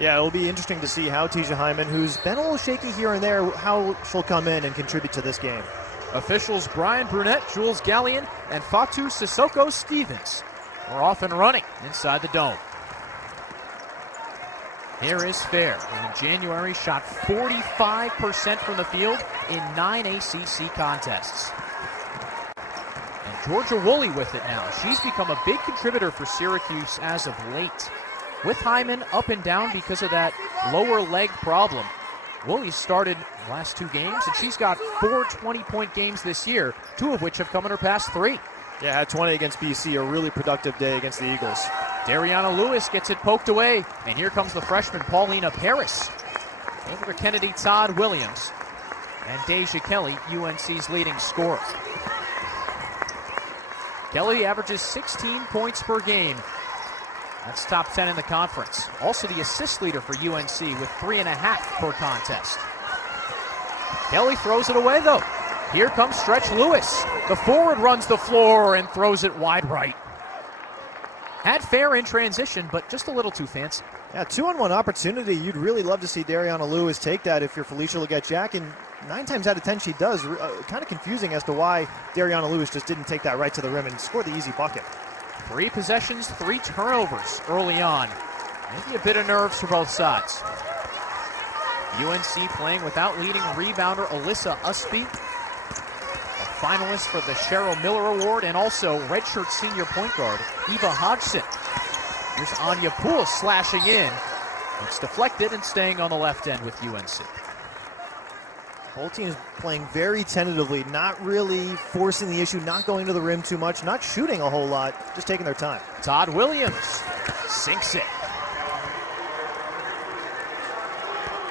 Yeah, it'll be interesting to see how Tisha Hyman, who's been a little shaky here and there, how she'll come in and contribute to this game. Officials Brian Brunette, Jules Gallion, and Fatu Sissoko Stevens are off and running inside the dome. Here is Fair, who in January shot 45% from the field in 9 ACC contests. And Georgia Woolley with it now. She's become a big contributor for Syracuse as of late. With Hyman up and down because of that lower leg problem. Woolley started the last 2 games, and she's got 4 20-point games this year, 2 of which have come in her past 3. Yeah, had 20 against BC, a really productive day against the Eagles. Dariana Lewis gets it poked away, and here comes the freshman Paulina Paris. Over to Kennedy Todd Williams, and Deja Kelly, UNC's leading scorer. Kelly averages 16 points per game. That's top 10 in the conference. Also the assist leader for UNC with 3.5 per contest. Kelly throws it away though. Here comes Stretch Lewis. The forward runs the floor and throws it wide right. Had Fair in transition, but just a little too fancy. Yeah, 2-on-1 opportunity. You'd really love to see Dariana Lewis take that if you're Felicia Legette-Jack, and 9 times out of 10 she does. Kind of confusing as to why Dariana Lewis just didn't take that right to the rim and score the easy bucket. 3 possessions, 3 turnovers early on. Maybe a bit of nerves for both sides. UNC playing without leading rebounder Alyssa Usby, a finalist for the Cheryl Miller Award, and also redshirt senior point guard Eva Hodgson. Here's Anya Poole slashing in. It's deflected and staying on the left end with UNC. Whole team is playing very tentatively, not really forcing the issue, not going to the rim too much, not shooting a whole lot, just taking their time. Todd Williams sinks it.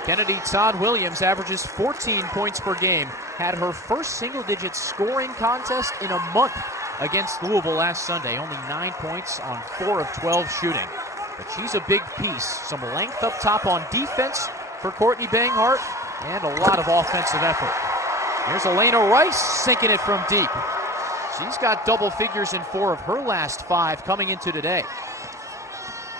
Kennedy Todd Williams averages 14 points per game, had her first single-digit scoring contest in a month against Louisville last Sunday. Only 9 points on 4 of 12 shooting. But she's a big piece. Some length up top on defense for Courtney Banghart, and a lot of offensive effort. Here's Elena Rice sinking it from deep. She's got double figures in 4 of her last 5 coming into today.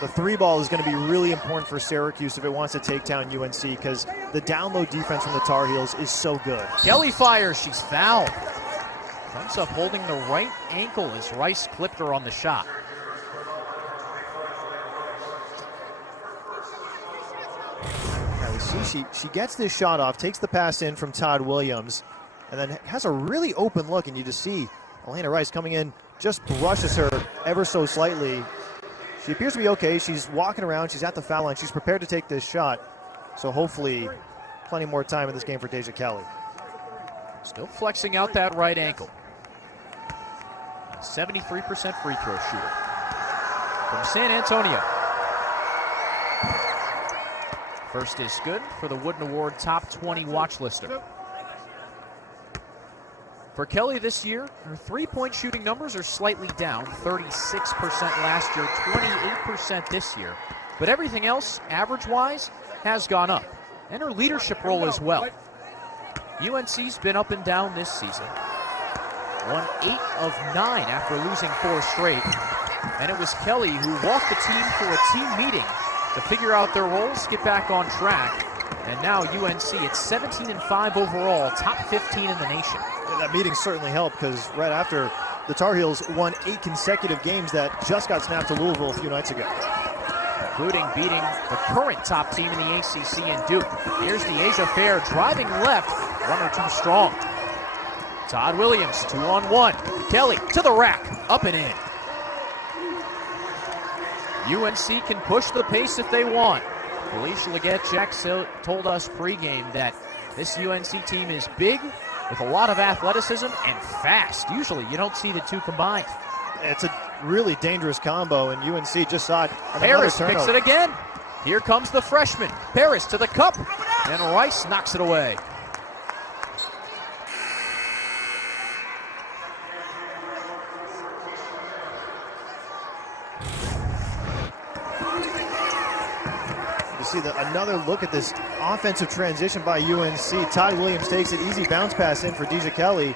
The 3 ball is going to be really important for Syracuse if it wants to take down UNC, because the down-low defense from the Tar Heels is so good. Kelly fires, she's fouled. Comes up holding the right ankle as Rice clipped her on the shot. She gets this shot off, takes the pass in from Todd Williams, and then has a really open look, and you just see Elena Rice coming in, just brushes her ever so slightly. She appears to be okay. She's walking around. She's at the foul line. She's prepared to take this shot. So hopefully plenty more time in this game for Deja Kelly. Still flexing out that right ankle. 73% free throw shooter from San Antonio. First is good for the Wooden Award top 20 watch lister. For Kelly this year, her three-point shooting numbers are slightly down, 36% last year, 28% this year. But everything else, average-wise, has gone up. And her leadership role as well. UNC's been up and down this season. Won 8 of 9 after losing 4 straight. And it was Kelly who walked the team through a team meeting to figure out their roles, get back on track. And now UNC, it's 17-5 overall, top 15 in the nation. Yeah, that meeting certainly helped, because right after the Tar Heels won 8 consecutive games that just got snapped to Louisville a few nights ago. Including beating the current top team in the ACC in Duke. Here's Deja Fair driving left, 1 or 2 strong. Todd Williams, 2-on-1. Kelly to the rack, up and in. UNC can push the pace if they want. Felicia Legette-Jack told us pregame that this UNC team is big, with a lot of athleticism, and fast. Usually you don't see the two combined. It's a really dangerous combo, and UNC just saw it. Paris picks it again. Here comes the freshman. Paris to the cup, and Rice knocks it away. See another look at this offensive transition by UNC. Todd Williams takes it, easy bounce pass in for Deja Kelly,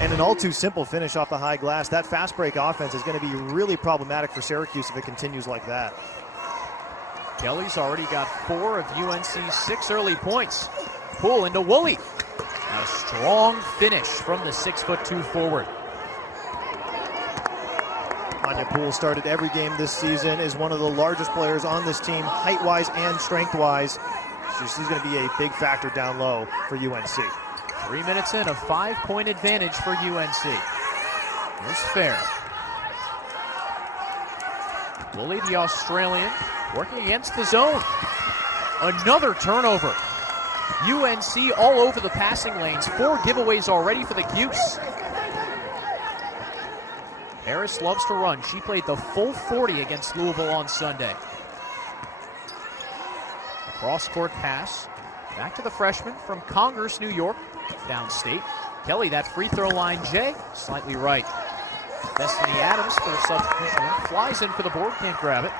and an all too simple finish off the high glass. That fast break offense is going to be really problematic for Syracuse if it continues like that. Kelly's already got 4 of UNC's 6 early points. Poole into Woolley. A strong finish from the 6'2" forward. Anya Poole started every game this season, is one of the largest players on this team, height-wise and strength-wise. She's going to be a big factor down low for UNC. 3 minutes in, a 5-point advantage for UNC. Here's Fair. Woolley, the Australian, working against the zone. Another turnover. UNC all over the passing lanes. 4 giveaways already for the Cuse. Harris loves to run. She played the full 40 against Louisville on Sunday. Cross-court pass. Back to the freshman from Congers, New York. Downstate. Kelly, that free throw line, Jay, slightly right. Destiny Adams for the substitution. Flies in for the board, can't grab it.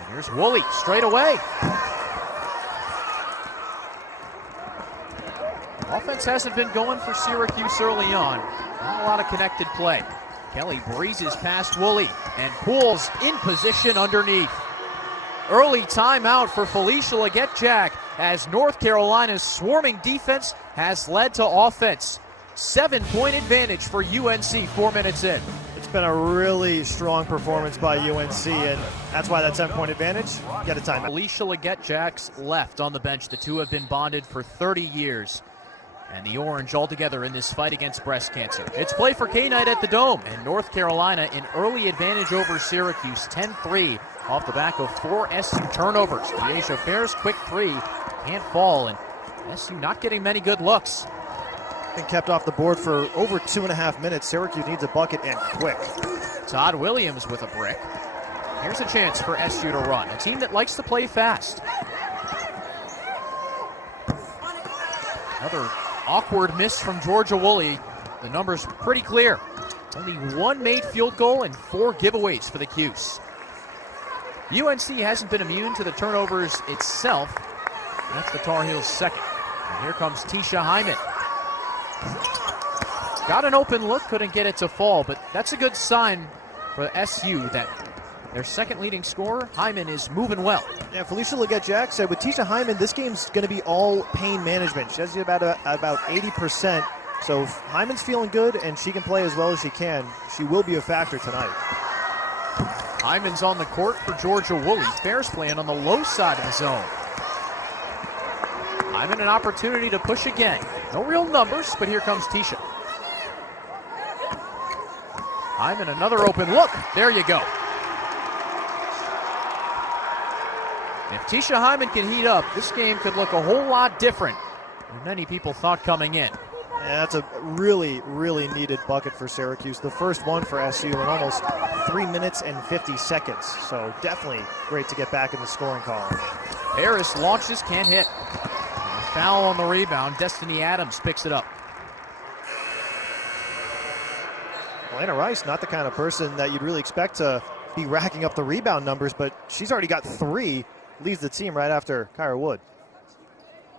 And here's Woolley, straight away. Offense hasn't been going for Syracuse early on. Not a lot of connected play. Kelly breezes past Woolley, and Poole's in position underneath. Early timeout for Felicia Leggett-Jack as North Carolina's swarming defense has led to offense. 7-point advantage for UNC 4 minutes in. It's been a really strong performance by UNC, and that's why that 7-point advantage. Get a timeout. Felicia Leggett-Jack's left on the bench. The two have been bonded for 30 years. And the Orange all together in this fight against breast cancer. It's play for K-Night at the Dome, and North Carolina in early advantage over Syracuse, 10-3 off the back of 4 SU turnovers. Deasia Fair's quick 3 can't fall, and SU not getting many good looks. Been kept off the board for over 2.5 minutes. Syracuse needs a bucket and quick. Todd Williams with a brick. Here's a chance for SU to run, a team that likes to play fast. Another awkward miss from Georgia Woolley. The numbers pretty clear. Only 1 made field goal and 4 giveaways for the Cuse. UNC hasn't been immune to the turnovers itself. That's the Tar Heels' second. And here comes Tisha Hyman. Got an open look, couldn't get it to fall, but that's a good sign for SU that their second leading scorer, Hyman, is moving well. Yeah, Felicia Leggett-Jack said with Tisha Hyman, this game's going to be all pain management. She has about 80%. So if Hyman's feeling good and she can play as well as she can, she will be a factor tonight. Hyman's on the court for Georgia Woolley. Fair's playing on the low side of the zone. Hyman an opportunity to push again. No real numbers, but here comes Tisha. Hyman another open look. There you go. If Tisha Hyman can heat up, this game could look a whole lot different than many people thought coming in. Yeah, that's a really, really needed bucket for Syracuse. The first one for SU in almost 3 minutes and 50 seconds. So definitely great to get back in the scoring column. Harris launches, can't hit. And a foul on the rebound. Destiny Adams picks it up. Elena Rice, not the kind of person that you'd really expect to be racking up the rebound numbers, but she's already got 3. Leads the team right after Kyra Wood.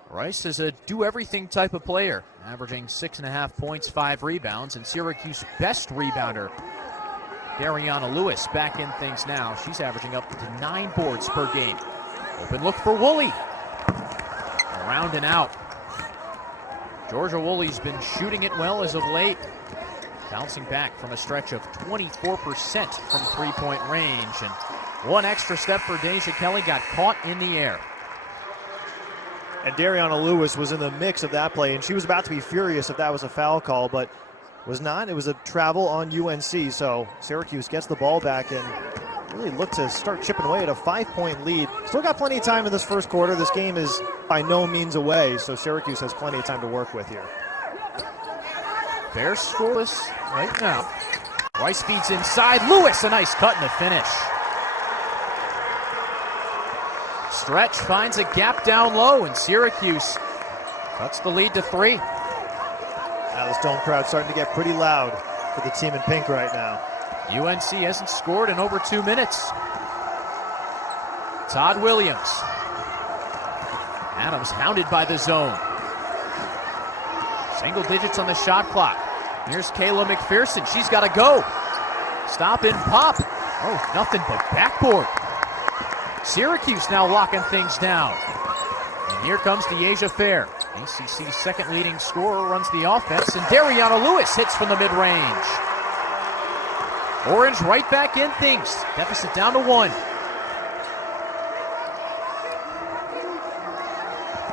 Rice is a do-everything type of player, averaging 6.5 points, 5 rebounds, and Syracuse best rebounder, Dariana Lewis, back in things now. She's averaging up to 9 boards per game. Open look for Woolley. Around and out. Georgia Woolley's been shooting it well as of late, bouncing back from a stretch of 24% from three-point range, and one extra step for Deja Kelly got caught in the air. And Dariana Lewis was in the mix of that play, and she was about to be furious if that was a foul call, but was not. It was a travel on UNC, so Syracuse gets the ball back and really look to start chipping away at a 5-point lead. Still got plenty of time in this first quarter. This game is by no means away, so Syracuse has plenty of time to work with here. Fair scoreless right now. Rice feeds inside. Lewis, a nice cut in the finish. Stretch finds a gap down low, and Syracuse cuts the lead to 3. Now the Stone crowd starting to get pretty loud for the team in pink right now. UNC hasn't scored in over 2 minutes. Todd Williams. Adams hounded by the zone. Single digits on the shot clock. Here's Kayla McPherson. She's got to go. Stop and pop. Oh, nothing but backboard. Syracuse now locking things down. And here comes Deasia Fair. ACC's second leading scorer runs the offense, and Dariana Lewis hits from the mid-range. Orange right back in things. Deficit down to 1.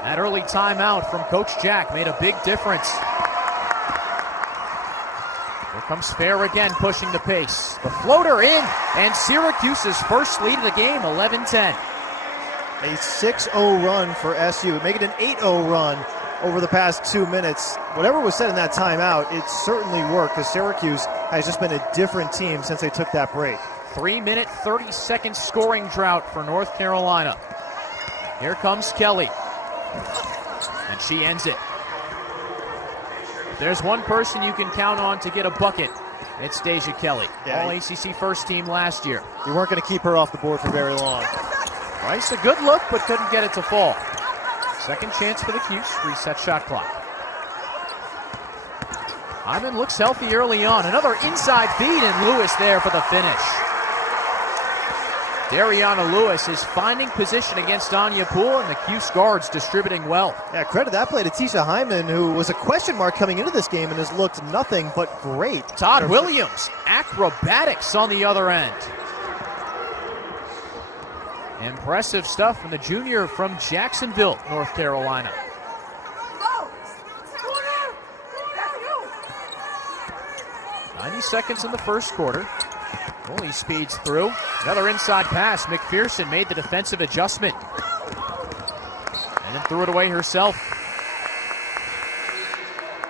That early timeout from Coach Jack made a big difference. Here comes Fair again, pushing the pace. The floater in, and Syracuse's first lead of the game, 11-10. A 6-0 run for SU, make it an 8-0 run over the past 2 minutes. Whatever was said in that timeout, it certainly worked, because Syracuse has just been a different team since they took that break. 3-minute, 30-second scoring drought for North Carolina. Here comes Kelly, and she ends it. If there's one person you can count on to get a bucket, it's Deasia Kelly. Yeah, All ACC first team last year. You weren't going to keep her off the board for very long. Rice, a good look, but couldn't get it to fall. Second chance for the Cuse, reset shot clock. Hyman looks healthy early on. Another inside feed, and Lewis there for the finish. Dariana Lewis is finding position against Anya Poole, and the Cuse guards distributing well. Yeah, credit that play to Tisha Hyman, who was a question mark coming into this game and has looked nothing but great. Todd Williams, acrobatics on the other end. Impressive stuff from the junior from Jacksonville, North Carolina. "90 seconds in the first quarter. Goalie speeds through. Another inside pass. McPherson made the defensive adjustment. And then threw it away herself.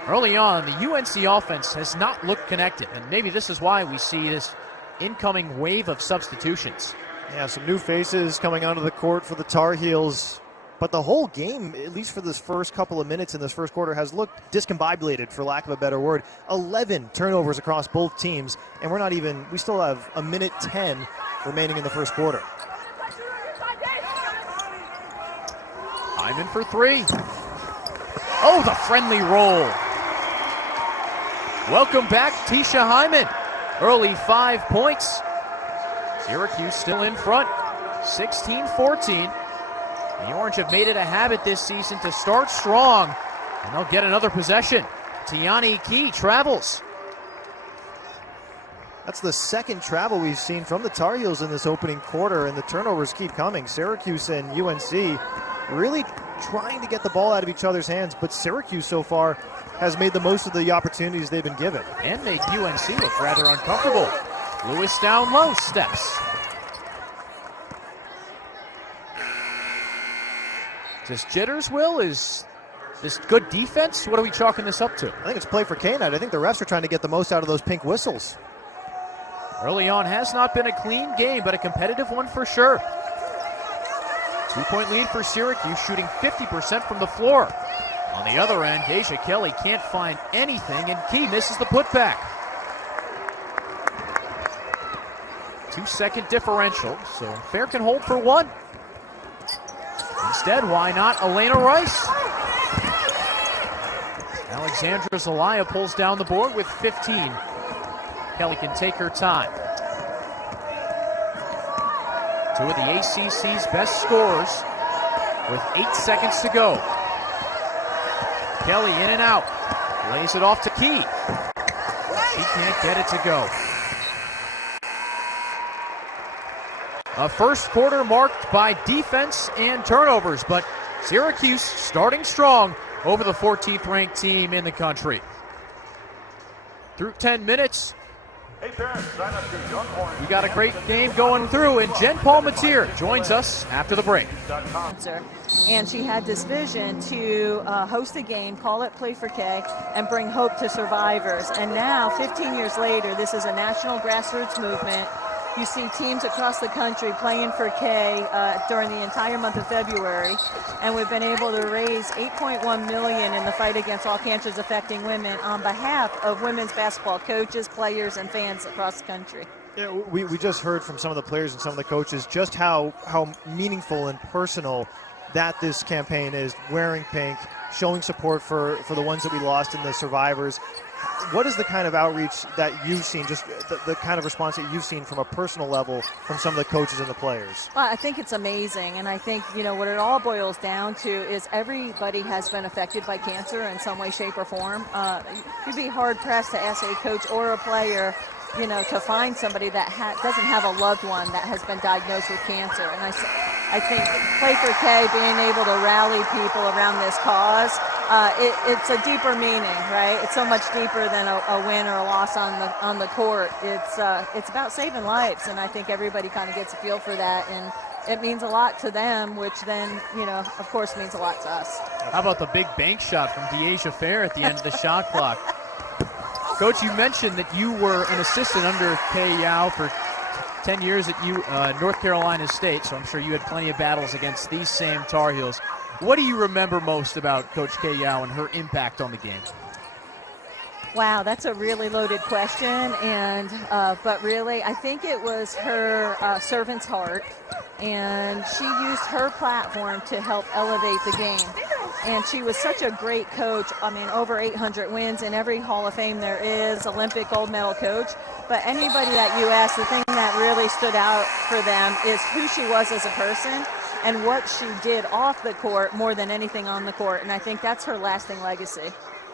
Early on, the UNC offense has not looked connected, and maybe this is why we see this incoming wave of substitutions. Yeah, some new faces coming onto the court for the Tar Heels. But the whole game, at least for this first couple of minutes in this first quarter, has looked discombobulated, for lack of a better word. 11 turnovers across both teams, and we still have a minute 10 remaining in the first quarter. Hyman for 3. Oh, the friendly roll. Welcome back, Tisha Hyman. Early 5 points. Syracuse still in front, 16-14. The Orange have made it a habit this season to start strong, and they'll get another possession. Tiani Key travels. That's the second travel we've seen from the Tar Heels in this opening quarter, and the turnovers keep coming. Syracuse and UNC really trying to get the ball out of each other's hands, but Syracuse so far has made the most of the opportunities they've been given. And made UNC look rather uncomfortable. Lewis down low, steps. Is this jitters, Will? Is this good defense? What are we chalking this up to? I think it's play for K-Night. I think the refs are trying to get the most out of those pink whistles. Early on has not been a clean game, but a competitive one for sure. 2-point lead for Syracuse, shooting 50% from the floor. On the other end, Deasia Kelly can't find anything, and Key misses the putback. 2-second differential, so Fair can hold for 1. Instead, why not Elena Rice? Alexandra Zelaya pulls down the board with 15. Kelly can take her time. 2 of the ACC's best scorers with 8 seconds to go. Kelly in and out. Lays it off to Key. She can't get it to go. A first quarter marked by defense and turnovers, but Syracuse starting strong over the 14th ranked team in the country. Through 10 minutes, we got a great game going through, and Jen Palmatier joins us after the break. And she had this vision to host a game, call it Play for K, and bring hope to survivors. And now, 15 years later, this is a national grassroots movement. You see teams across the country playing for K during the entire month of February, and we've been able to raise $8.1 million in the fight against all cancers affecting women on behalf of women's basketball coaches, players, and fans across the country. Yeah, we just heard from some of the players and some of the coaches just how meaningful and personal that this campaign is, wearing pink, showing support for the ones that we lost in the survivors. What is the kind of outreach that you've seen, just the kind of response that you've seen from a personal level from some of the coaches and the players? Well, I think it's amazing, and I think, what it all boils down to is everybody has been affected by cancer in some way, shape, or form. You'd be hard-pressed to ask a coach or a player, to find somebody that doesn't have a loved one that has been diagnosed with cancer. And I think Play for K, being able to rally people around this cause, it's a deeper meaning, right? It's so much deeper than a win or a loss on the court. It's about saving lives, and I think everybody kind of gets a feel for that, and it means a lot to them, which then, of course means a lot to us. How about the big bank shot from Deasia Fair at the end of the shot clock? Coach, you mentioned that you were an assistant under Kay Yao for 10 years at North Carolina State, so I'm sure you had plenty of battles against these same Tar Heels. What do you remember most about Coach Kay Yao and her impact on the game? Wow, that's a really loaded question, and but really, I think it was her servant's heart, and she used her platform to help elevate the game. And she was such a great coach. I mean, over 800 wins in every Hall of Fame there is, Olympic gold medal coach. But anybody that you ask, the thing that really stood out for them is who she was as a person and what she did off the court more than anything on the court. And I think that's her lasting legacy.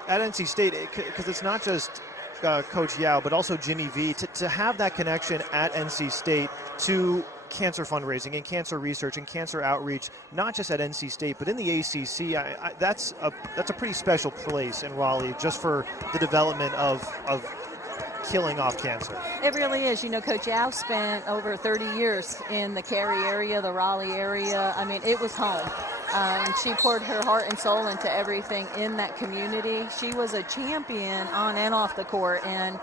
At NC State, because it's not just Coach Yao, but also Jimmy V, to have that connection at NC State to cancer fundraising and cancer research and cancer outreach, not just at NC State, but in the ACC, that's a pretty special place in Raleigh just for the development of killing off cancer. It really is. Coach Yao spent over 30 years in the Cary area, the Raleigh area. I mean, it was home. She poured her heart and soul into everything in that community. She was a champion on and off the court, and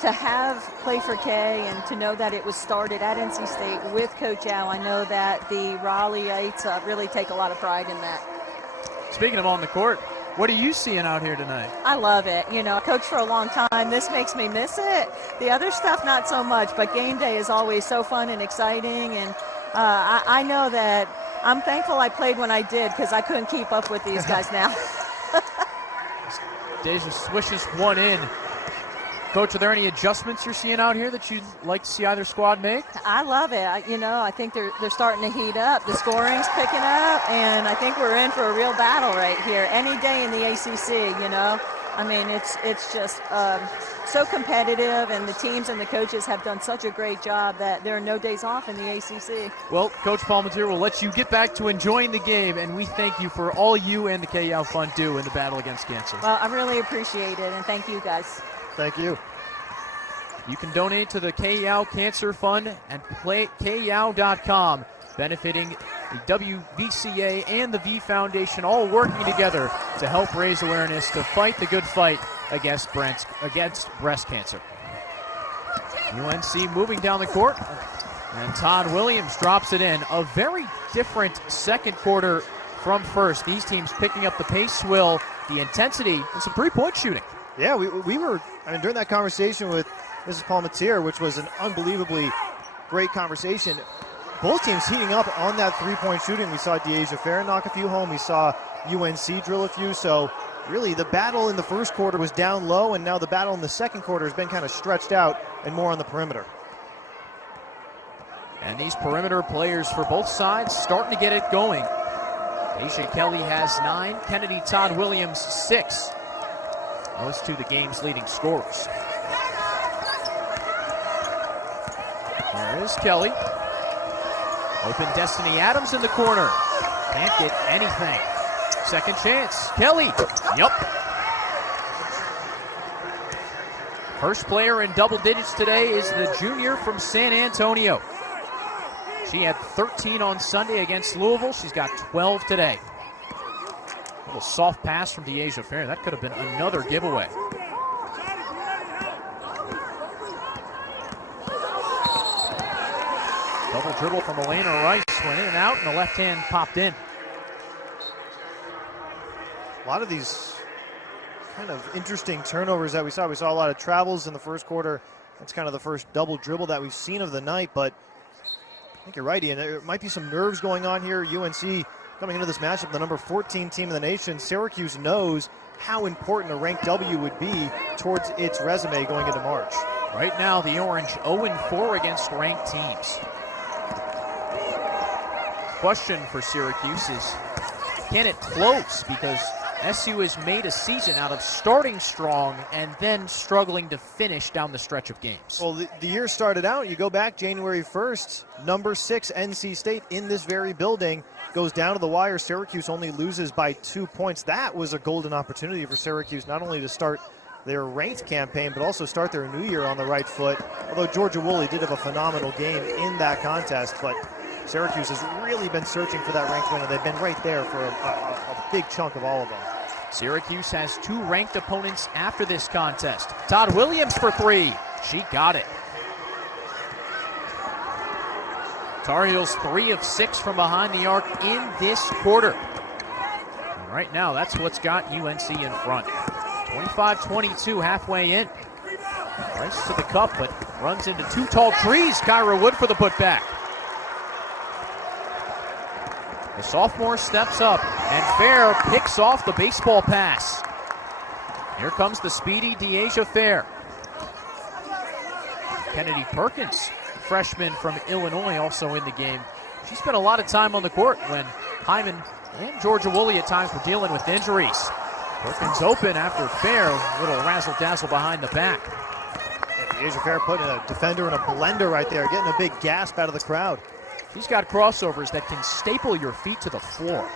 to have Play for K and to know that it was started at NC State with Coach Yao, I know that the Raleigheites really take a lot of pride in that. Speaking of on the court, what are you seeing out here tonight? I love it. I coached for a long time. This makes me miss it. The other stuff, not so much, but game day is always so fun and exciting, and I know that I'm thankful I played when I did because I couldn't keep up with these guys now. Deja swishes one in. Coach, are there any adjustments you're seeing out here that you'd like to see either squad make? I love it. I think they're starting to heat up. The scoring's picking up, and I think we're in for a real battle right here. Any day in the ACC, I mean, it's just so competitive, and the teams and the coaches have done such a great job that there are no days off in the ACC. Well, Coach Palmentier will let you get back to enjoying the game, and we thank you for all you and the Kay Yao Fund do in the battle against cancer. Well, I really appreciate it, and thank you guys. Thank you. You can donate to the Kay Yao Cancer Fund at kayyao.com, benefiting the WVCA and the V Foundation, all working together to help raise awareness to fight the good fight against breast cancer. UNC moving down the court, and Todd Williams drops it in. A very different second quarter from first. These teams picking up the pace, the intensity, and some three-point shooting. Yeah, we were during that conversation with Mrs. Palmentier, which was an unbelievably great conversation. Both teams heating up on that three-point shooting. We saw Deasia Fair knock a few home. We saw UNC drill a few. So really the battle in the first quarter was down low, and now the battle in the second quarter has been kind of stretched out and more on the perimeter. And these perimeter players for both sides starting to get it going. Aisha Kelly has 9, Kennedy Todd Williams 6. Those two the game's leading scorers. There is Kelly. Open Destiny Adams in the corner. Can't get anything. Second chance. Kelly. Yep. First player in double digits today is the junior from San Antonio. She had 13 on Sunday against Louisville. She's got 12 today. A little soft pass from Deasia Fair. That could have been another giveaway. Double dribble from Elena Rice. Went in and out, and the left hand popped in. A lot of these kind of interesting turnovers that we saw. We saw a lot of travels in the first quarter. That's kind of the first double dribble that we've seen of the night. But think you're right, Ian. There might be some nerves going on here. UNC coming into this matchup, the number 14 team in the nation. Syracuse knows how important a ranked W would be towards its resume going into March. Right now, the Orange 0-4 against ranked teams. Question for Syracuse is, can it close? Because SU has made a season out of starting strong and then struggling to finish down the stretch of games. Well, the year started out, you go back January 1st, number 6 NC State in this very building goes down to the wire. Syracuse only loses by 2 points. That was a golden opportunity for Syracuse, not only to start their ranked campaign, but also start their new year on the right foot. Although Georgia Woolley did have a phenomenal game in that contest, but Syracuse has really been searching for that ranked win, and they've been right there for a big chunk of all of them. Syracuse has 2 ranked opponents after this contest. Todd Williams for 3. She got it. Tar Heels 3 of 6 from behind the arc in this quarter. And right now, that's what's got UNC in front. 25-22 halfway in. Rice to the cup, but runs into 2 tall trees. Kyra Wood for the putback. The sophomore steps up, and Fair picks off the baseball pass. Here comes the speedy Deasia Fair. Kennedy Perkins, freshman from Illinois, also in the game. She spent a lot of time on the court when Hyman and Georgia Woolley at times were dealing with injuries. Perkins open after Fair, little razzle-dazzle behind the back. Deasia Fair putting a defender in a blender right there, getting a big gasp out of the crowd. She's got crossovers that can staple your feet to the floor.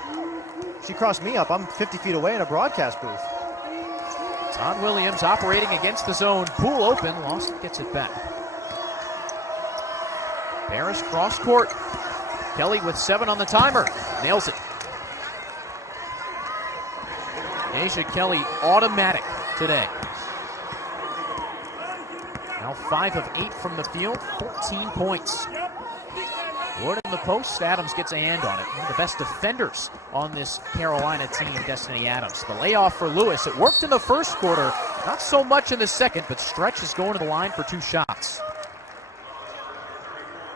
She crossed me up. I'm 50 feet away in a broadcast booth. Todd Williams operating against the zone. Pool open. Lawson gets it back. Paris cross court. Kelly with 7 on the timer. Nails it. Asia Kelly automatic today. Now 5 of 8 from the field. 14 points. Wood in the post. Adams gets a hand on it. One of the best defenders on this Carolina team, Destiny Adams. The layoff for Lewis. It worked in the first quarter. Not so much in the second, but Stretch is going to the line for 2 shots.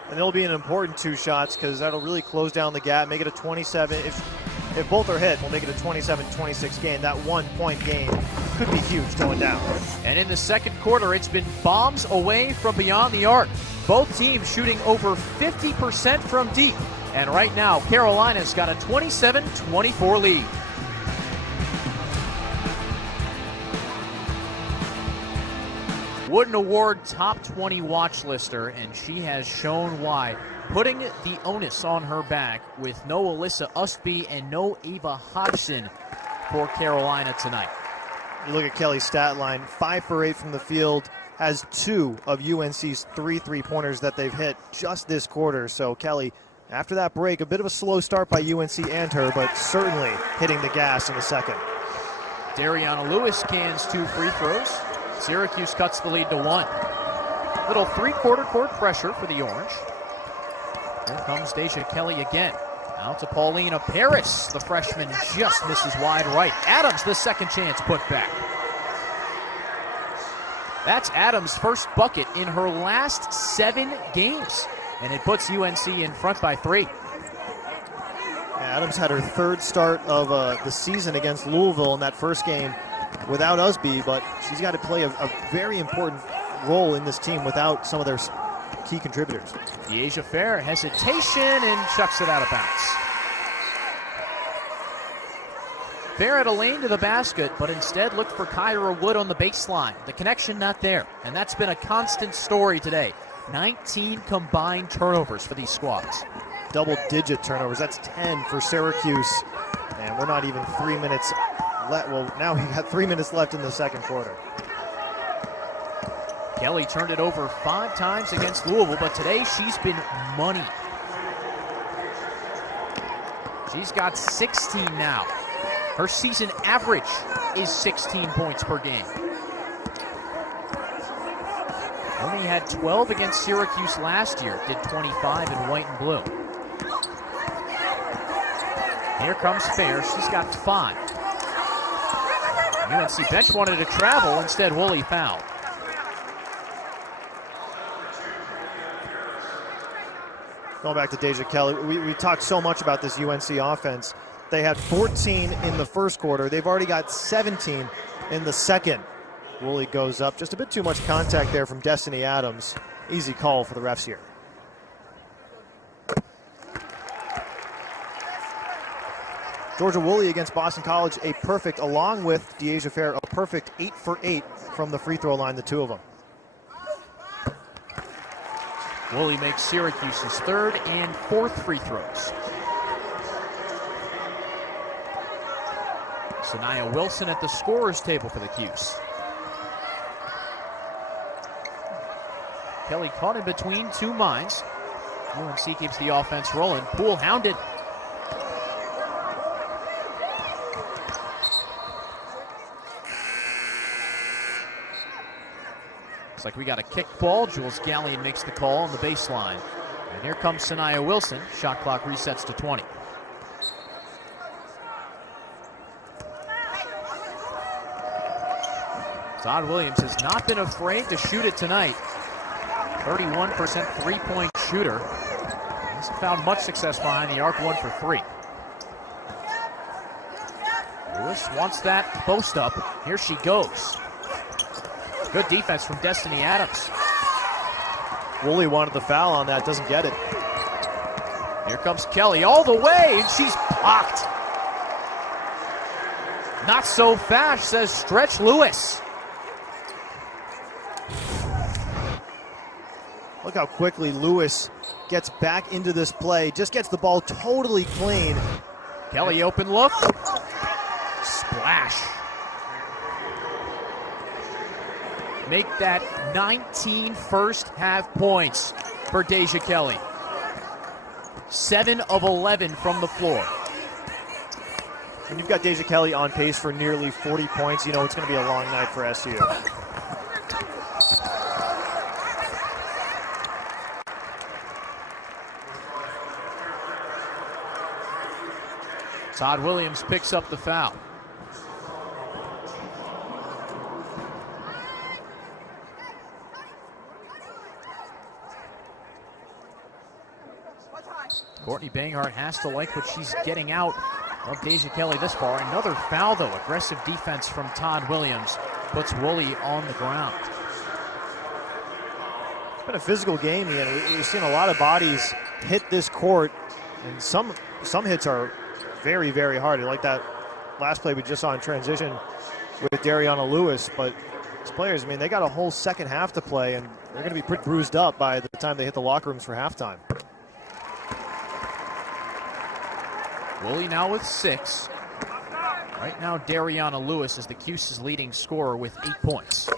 And it'll be an important 2 shots because that'll really close down the gap, make it a 27. If both are hit, we'll make it a 27-26 game. That 1-point game could be huge going down. And in the second quarter, it's been bombs away from beyond the arc. Both teams shooting over 50% from deep. And right now, Carolina's got a 27-24 lead. Wooden Award top 20 watch lister, and she has shown why. Putting the onus on her back with no Alyssa Ustby and no Ava Hodgson for Carolina tonight. You look at Kelly's stat line, 5 for 8 from the field, has 2 of UNC's 3 3-pointers that they've hit just this quarter. So Kelly, after that break, a bit of a slow start by UNC and her, but certainly hitting the gas in the second. Dariana Lewis cans 2 free throws. Syracuse cuts the lead to 1. Little 3-quarter court pressure for the Orange. Here comes Deja Kelly again. Out to Paulina Paris. The freshman just misses wide right. Adams, the second chance putback. That's Adams' first bucket in her last 7 games. And it puts UNC in front by 3. Adams had her 3rd start of the season against Louisville in that first game without Usby, but she's got to play a very important role in this team without some of their key contributors. Deasia Fair, hesitation, and chucks it out of bounds. Fair had a lane to the basket, but instead looked for Kyra Wood on the baseline. The connection not there, and that's been a constant story today. 19 combined turnovers for these squads. Double-digit turnovers. That's 10 for Syracuse, and we're not even 3 minutes left. Well, now we got 3 minutes left in the second quarter. Kelly turned it over 5 times against Louisville, but today she's been money. She's got 16 now. Her season average is 16 points per game. Only had 12 against Syracuse last year, did 25 in white and blue. Here comes Fair, she's got 5. UNC bench wanted to travel, instead Woolley fouled. Going back to Deja Kelly, we talked so much about this UNC offense. They had 14 in the first quarter. They've already got 17 in the second. Woolley goes up. Just a bit too much contact there from Destiny Adams. Easy call for the refs here. Georgia Woolley against Boston College, a perfect, along with Deja Fair, a perfect 8 for 8 from the free throw line, the two of them. Woolley makes Syracuse's third and fourth free throws. Sanaya Wilson at the scorer's table for the Cuse. Kelly caught in between two minds. UNC keeps the offense rolling. Poole hounded. Looks like we got a kick ball. Jules Gallion makes the call on the baseline. And here comes Sanaya Wilson. Shot clock resets to 20. Todd Williams has not been afraid to shoot it tonight. 31% three-point shooter. He's found much success behind the arc, 1 for 3. Lewis wants that post up. Here she goes. Good defense from Destiny Adams. Woolley wanted the foul on that, doesn't get it. Here comes Kelly all the way, and she's blocked. Not so fast, says Stretch Lewis. Look how quickly Lewis gets back into this play. Just gets the ball totally clean. Kelly open look. Splash. Make that 19 first half points for Deja Kelly. 7 of 11 from the floor. When you've got Deja Kelly on pace for nearly 40 points, you know it's going to be a long night for SU. Todd Williams picks up the foul. Courtney Banghart has to like what she's getting out of Deja Kelly this far. Another foul, though. Aggressive defense from Todd Williams puts Woolley on the ground. It's been a physical game, Ian. We've seen a lot of bodies hit this court, and some hits are very, very hard. Like that last play we just saw in transition with Dariana Lewis. But these players, I mean, they got a whole second half to play, and they're going to be pretty bruised up by the time they hit the locker rooms for halftime. Woolley now with 6. Right now, Dariana Lewis is the Cuse's leading scorer with 8 points.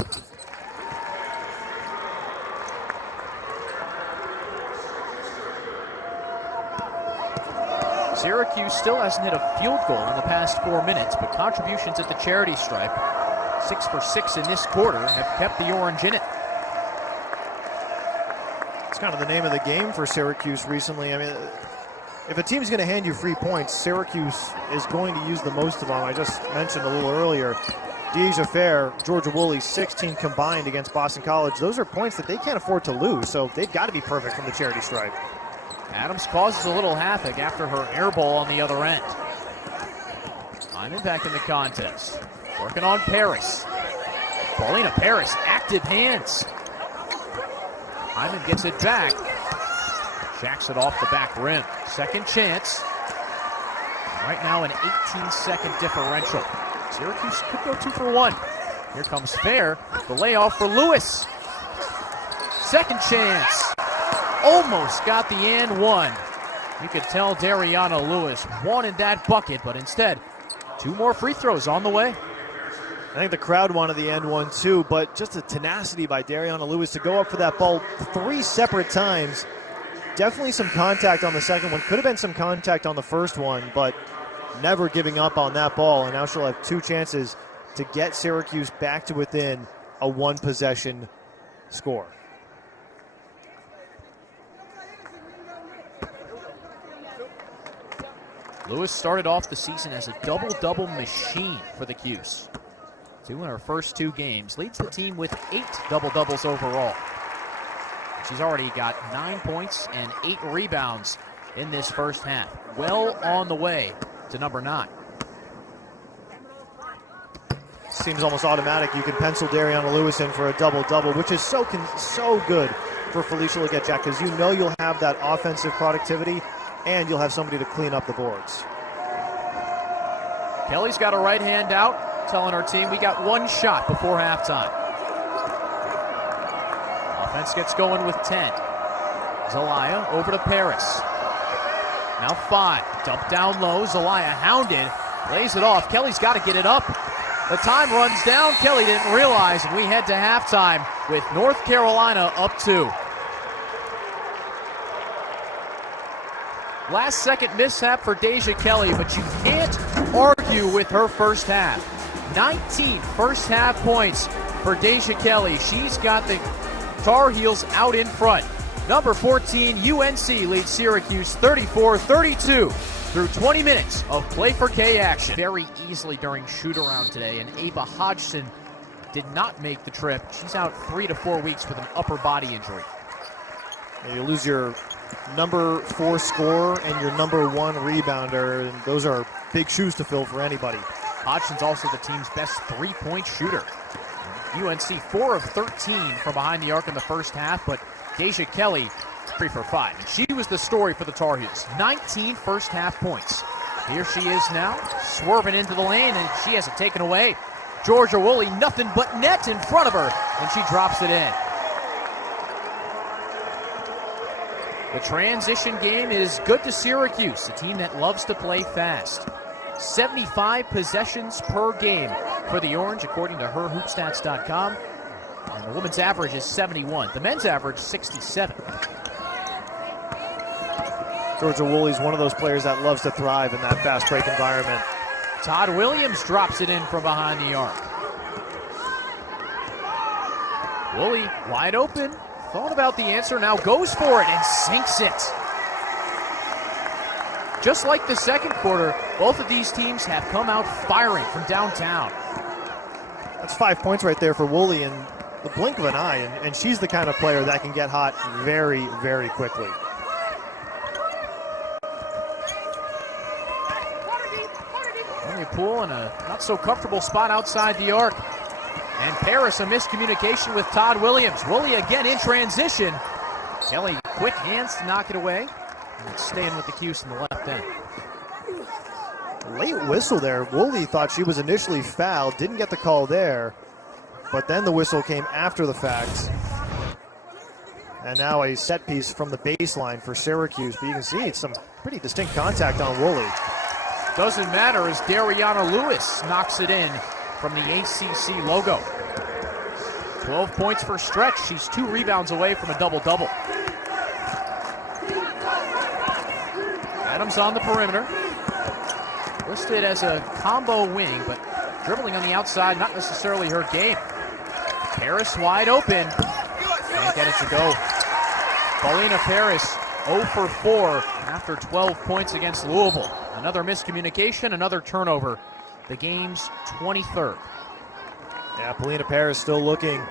Syracuse still hasn't hit a field goal in the past 4 minutes, but contributions at the charity stripe, 6 for 6 in this quarter, have kept the Orange in it. It's kind of the name of the game for Syracuse recently. I mean, if a team's going to hand you free points, Syracuse is going to use the most of them. I just mentioned a little earlier, Deja Fair, Georgia Woolley, 16 combined against Boston College. Those are points that they can't afford to lose, so they've got to be perfect from the charity stripe. Adams causes a little havoc after her air ball on the other end. Hyman back in the contest. Working on Paris. Paulina Paris, active hands. Hyman gets it back. Jacks it off the back rim. Second chance. Right now an 18-second differential. Syracuse could go 2 for 1. Here comes Fair. The layoff for Lewis. Second chance. Almost got the and one. You could tell Dariana Lewis wanted that bucket, but instead, 2 more free throws on the way. I think the crowd wanted the end one too, but just a tenacity by Dariana Lewis to go up for that ball 3 separate times. Definitely some contact on the second one. Could have been some contact on the first one, but never giving up on that ball. And now she'll have 2 chances to get Syracuse back to within a 1-possession score. Lewis started off the season as a double-double machine for the Cuse. 2 in her first 2 games. Leads the team with 8 double-doubles overall. She's already got 9 points and 8 rebounds in this first half. Well on the way to number 9. Seems almost automatic. You can pencil Dariana Lewis in for a double-double, which is so good for Felicia Legette, because you know you'll have that offensive productivity and you'll have somebody to clean up the boards. Kelly's got her right hand out, telling her team we got one shot before halftime. Offense gets going with 10. Zelaya over to Paris. Now 5. Dump down low. Zelaya hounded. Lays it off. Kelly's got to get it up. The time runs down. Kelly didn't realize, and we head to halftime with North Carolina up 2. Last second mishap for Deja Kelly, but you can't argue with her first half. 19 first half points for Deja Kelly. She's got the Tar Heels out in front. Number 14, UNC leads Syracuse 34-32 through 20 minutes of play for K action. Very easily during shoot-around today, and Ava Hodgson did not make the trip. She's out 3 to 4 weeks with an upper body injury. You lose your number 4 scorer and your number 1 rebounder, and those are big shoes to fill for anybody. Hodgson's also the team's best 3-point shooter. UNC 4 of 13 from behind the arc in the first half, but Deja Kelly 3 for 5. And she was the story for the Tar Heels. 19 first half points. Here she is now, swerving into the lane, and she has it taken away. Georgia Woolley, nothing but net in front of her, and she drops it in. The transition game is good to Syracuse, a team that loves to play fast. 75 possessions per game for the Orange, according to herhoopstats.com. And the women's average is 71. The men's average, 67. Georgia Woolley's one of those players that loves to thrive in that fast break environment. Todd Williams drops it in from behind the arc. Woolley wide open. Thought about the answer, now goes for it and sinks it. Just like the second quarter, both of these teams have come out firing from downtown. That's 5 points right there for Woolley in the blink of an eye, and she's the kind of player that can get hot very, very quickly. Henry Poole in a not so comfortable spot outside the arc. And Paris, a miscommunication with Todd Williams. Woolley again in transition. Kelly, quick hands to knock it away. And it's staying with the Cuse in the left end. Late whistle there. Woolley thought she was initially fouled, didn't get the call there, but then the whistle came after the fact. And now a set piece from the baseline for Syracuse, but you can see it's some pretty distinct contact on Woolley. Doesn't matter as Dariana Lewis knocks it in from the ACC logo. 12 points for Stretch. She's 2 rebounds away from a double-double. Adams on the perimeter. Listed as a combo wing, but dribbling on the outside, not necessarily her game. Paris wide open. Can't get it to go. Paulina Paris 0 for 4 after 12 points against Louisville. Another miscommunication, another turnover. The game's 23rd. Yeah, Paulina Paris still looking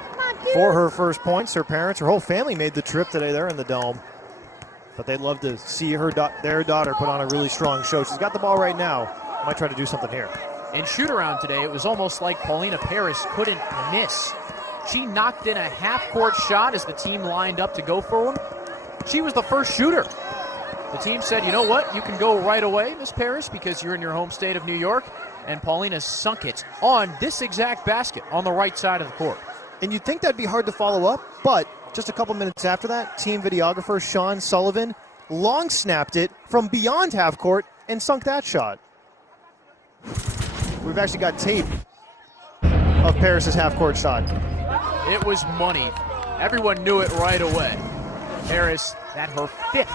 for her first points. Her parents, her whole family made the trip today. They're in the Dome. But they'd love to see their daughter put on a really strong show. She's got the ball right now. Might try to do something here. In shoot-around today, it was almost like Paulina Paris couldn't miss. She knocked in a half-court shot as the team lined up to go for one. She was the first shooter. The team said, you know what, you can go right away, Miss Paris, because you're in your home state of New York. And Paulina sunk it on this exact basket on the right side of the court. And you'd think that'd be hard to follow up, but just a couple minutes after that, team videographer Sean Sullivan long snapped it from beyond half court and sunk that shot. We've actually got tape of Paris's half court shot. It was money. Everyone knew it right away. Paris had her 5th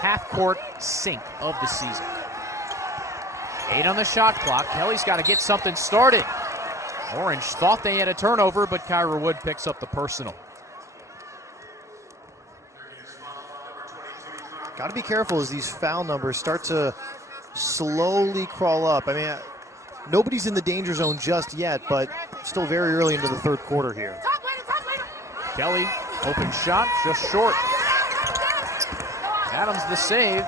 half court sink of the season. 8 on the shot clock. Kelly's got to get something started. Orange thought they had a turnover, but Kyra Wood picks up the personal. Got to be careful as these foul numbers start to slowly crawl up. I mean, nobody's in the danger zone just yet, but still very early into the third quarter here. Kelly, open shot, just short. Adams the save.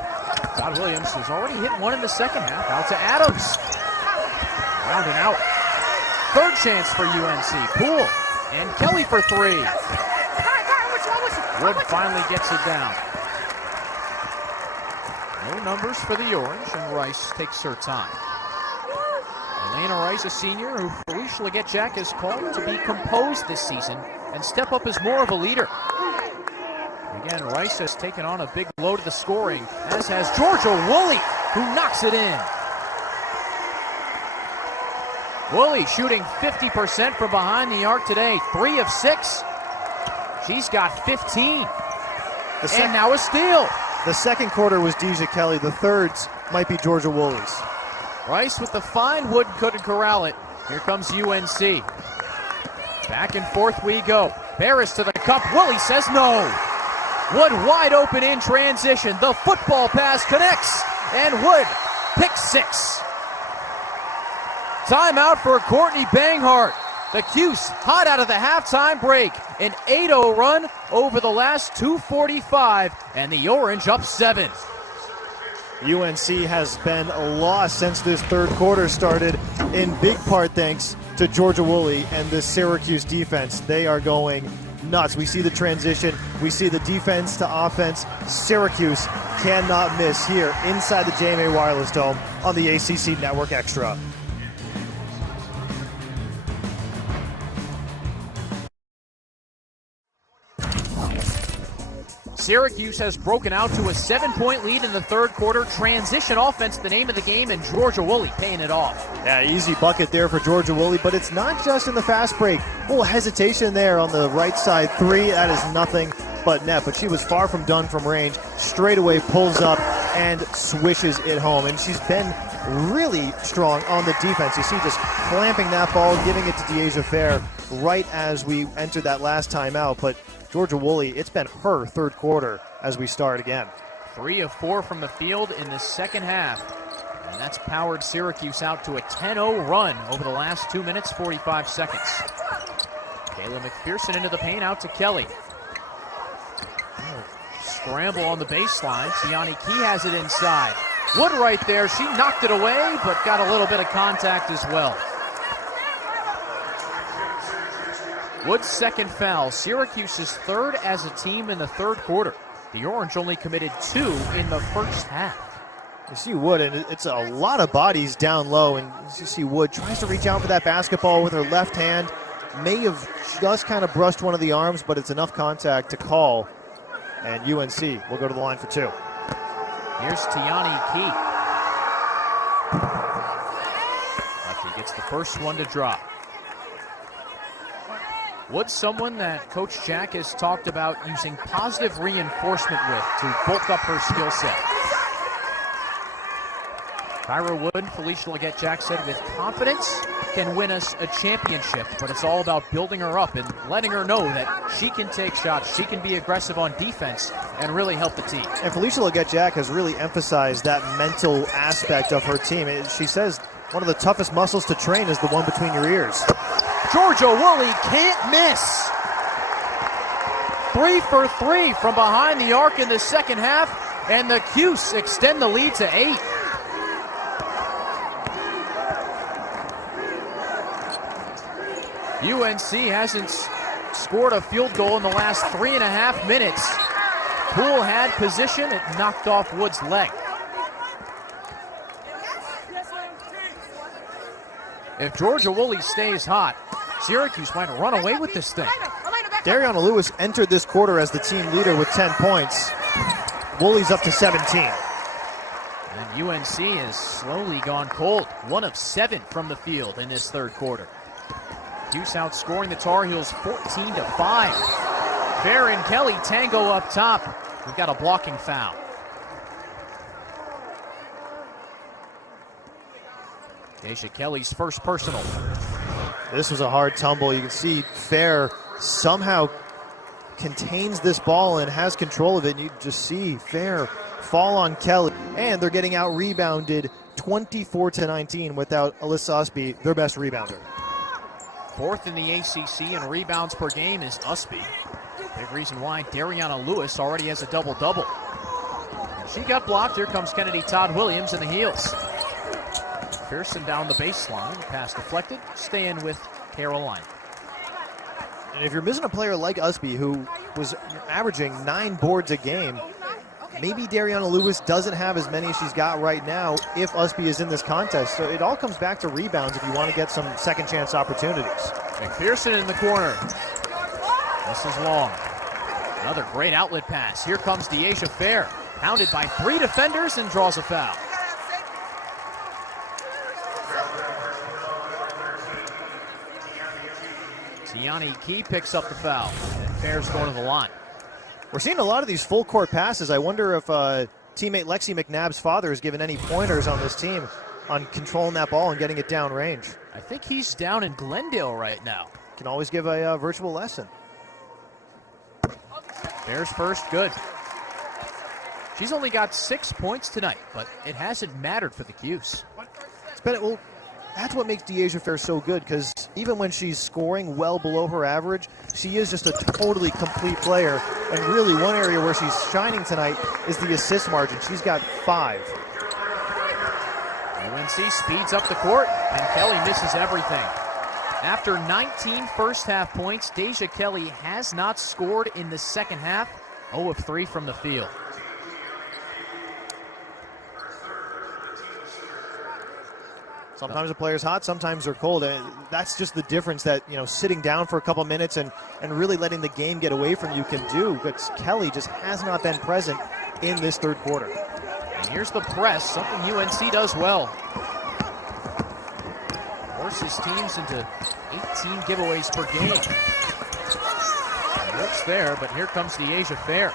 Todd Williams has already hit one in the second half. Out to Adams. Round and out. Third chance for UNC. Poole and Kelly for three. Wood finally gets it down. No numbers for the Orange, and Rice takes her time. Elena Rice, a senior who Felicia Leggett-Jack has called to be composed this season and step up as more of a leader. Again, Rice has taken on a big load of the scoring, as has Georgia Woolley, who knocks it in. Woolley shooting 50% from behind the arc today, 3 of 6. She's got 15. And now a steal. The second quarter was Deja Kelly. The thirds might be Georgia Woolley's. Rice with the fine. Wood couldn't corral it. Here comes UNC. Back and forth we go. Barris to the cup. Woolley says no. Wood wide open in transition. The football pass connects. And Wood picks 6. Timeout for Courtney Banghart. The Cuse hot out of the halftime break. An 8-0 run over the last 2:45. And the Orange up 7. UNC has been lost since this third quarter started, in big part thanks to Georgia Woolley and the Syracuse defense. They are going nuts. We see the transition. We see the defense to offense. Syracuse cannot miss here inside the JMA Wireless Dome on the ACC Network Extra. Syracuse has broken out to a 7-point lead in the third quarter. Transition offense, the name of the game, and Georgia Woolley paying it off. Yeah, easy bucket there for Georgia Woolley, but it's not just in the fast break. A little hesitation there on the right side. 3, that is nothing but net, but she was far from done from range. Straight away pulls up and swishes it home, and she's been really strong on the defense. You see just clamping that ball, giving it to Deja Fair right as we entered that last timeout, but Georgia Woolley, it's been her third quarter as we start again. 3 of 4 from the field in the second half. And that's powered Syracuse out to a 10-0 run over the last 2 minutes, 45 seconds. Kayla McPherson into the paint, out to Kelly. Scramble on the baseline. Tiani Key has it inside. Wood right there. She knocked it away, but got a little bit of contact as well. Wood's second foul. Syracuse's third as a team in the third quarter. The Orange only committed 2 in the first half. You see Wood, and it's a lot of bodies down low, and you see Wood tries to reach out for that basketball with her left hand. May have just kind of brushed one of the arms, but it's enough contact to call. And UNC will go to the line for 2. Here's Tiani Key. Lefty gets the first one to drop. Wood's someone that Coach Jack has talked about using positive reinforcement with to bulk up her skill set. Kyra Wood, Felicia Leggett-Jack said, with confidence can win us a championship, but it's all about building her up and letting her know that she can take shots, she can be aggressive on defense, and really help the team. And Felicia Leggett-Jack has really emphasized that mental aspect of her team. She says one of the toughest muscles to train is the one between your ears. Georgia Woolley can't miss. 3 for 3 from behind the arc in the second half, and the Cuse extend the lead to 8. UNC hasn't scored a field goal in the last 3.5 minutes. Poole had position. It knocked off Wood's leg. If Georgia Woolley stays hot, Syracuse might run away with this thing. Dariana Lewis entered this quarter as the team leader with 10 points. Woolley's up to 17. And UNC has slowly gone cold. 1 of 7 from the field in this third quarter. Cuse outscoring the Tar Heels 14-5. Fair and Kelly tango up top. We've got a blocking foul. Deja Kelly's first personal. This was a hard tumble. You can see Fair somehow contains this ball and has control of it. And you just see Fair fall on Kelly. And they're getting out rebounded 24-19 without Alyssa Usby, their best rebounder. 4th in the ACC in rebounds per game is Usby. Big reason why Dariana Lewis already has a double-double. She got blocked. Here comes Kennedy Todd Williams in the heels. Pearson down the baseline. Pass deflected. Stay in with Carolina. And if you're missing a player like Usby, who was averaging 9 boards a game, maybe Dariana Lewis doesn't have as many as she's got right now if Usby is in this contest. So it all comes back to rebounds if you want to get some second chance opportunities. McPherson in the corner. This is long. Another great outlet pass. Here comes Deasia Fair. Pounded by 3 defenders and draws a foul. Tiani Key picks up the foul. And Fair's going to the line. We're seeing a lot of these full court passes. I wonder if teammate Lexi McNabb's father has given any pointers on this team on controlling that ball and getting it down range. I think he's down in Glendale right now. Can always give a virtual lesson. Bears first, good. She's only got 6 points tonight, but it hasn't mattered for the Cuse. Well, that's what makes Deasia Fair so good, because even when she's scoring well below her average, she is just a totally complete player. And really, one area where she's shining tonight is the assist margin. She's got 5. UNC speeds up the court, and Kelly misses everything. After 19 first-half points, Deja Kelly has not scored in the second half. 0 of 3 from the field. Sometimes a player's hot, sometimes they're cold. That's just the difference that, sitting down for a couple minutes and really letting the game get away from you can do. But Kelly just has not been present in this third quarter. And here's the press, something UNC does well. Forces teams into 18 giveaways per game. It looks fair, but here comes Deasia Fair.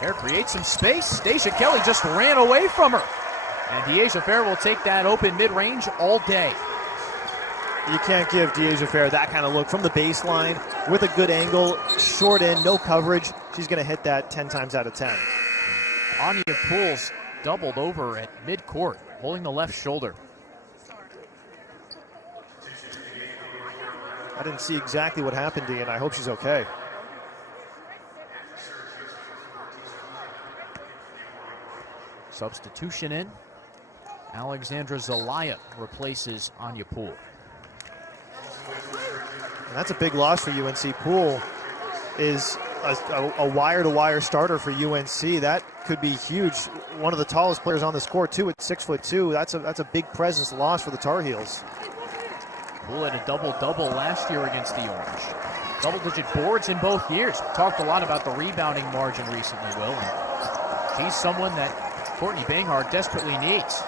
Fair creates some space. Deja Kelly just ran away from her. And Deasia Fair will take that open mid-range all day. You can't give Deasia Fair that kind of look from the baseline with a good angle, short end, no coverage. She's going to hit that 10 times out of 10. Anya Pools doubled over at mid-court, holding the left shoulder. I didn't see exactly what happened to you, and I hope she's okay. Substitution in. Alexandra Zelaya replaces Anya Poole. And that's a big loss for UNC. Poole is a wire-to-wire starter for UNC. That could be huge. One of the tallest players on this court, too, at 6'2". That's a big presence loss for the Tar Heels. Poole had a double-double last year against the Orange. Double-digit boards in both years. We talked a lot about the rebounding margin recently, Will. And she's someone that Courtney Banghart desperately needs.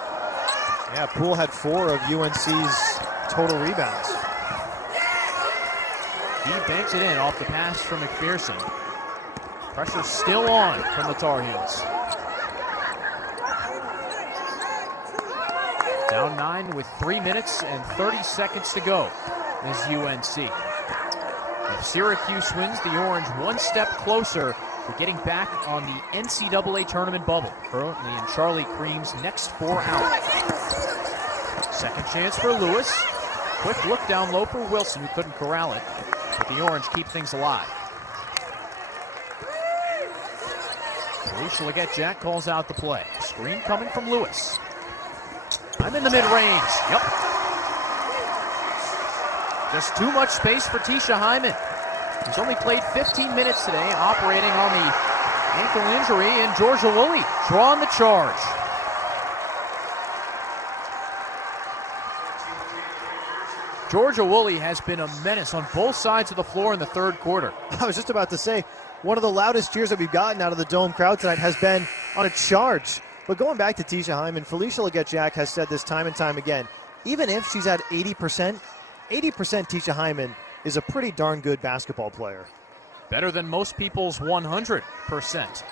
Yeah, Poole had 4 of UNC's total rebounds. He banks it in off the pass from McPherson. Pressure still on from the Tar Heels. Down 9 with 3 minutes and 30 seconds to go is UNC. If Syracuse wins, the Orange one step closer to getting back on the NCAA tournament bubble, currently in Charlie Cream's next 4 out. Second chance for Lewis. Quick look down low for Wilson, who couldn't corral it, but the Orange keep things alive. Alicia Leggett-Jack calls out the play. Screen coming from Lewis. I'm in the mid-range. Yep. Just too much space for Tisha Hyman. He's only played 15 minutes today, operating on the ankle injury, and Georgia Woolley drawing the charge. Georgia Woolley has been a menace on both sides of the floor in the third quarter. I was just about to say, one of the loudest cheers that we've gotten out of the Dome crowd tonight has been on a charge. But going back to Tisha Hyman, Felicia Leggett-Jack has said this time and time again. Even if she's at 80% Tisha Hyman is a pretty darn good basketball player. Better than most people's 100%.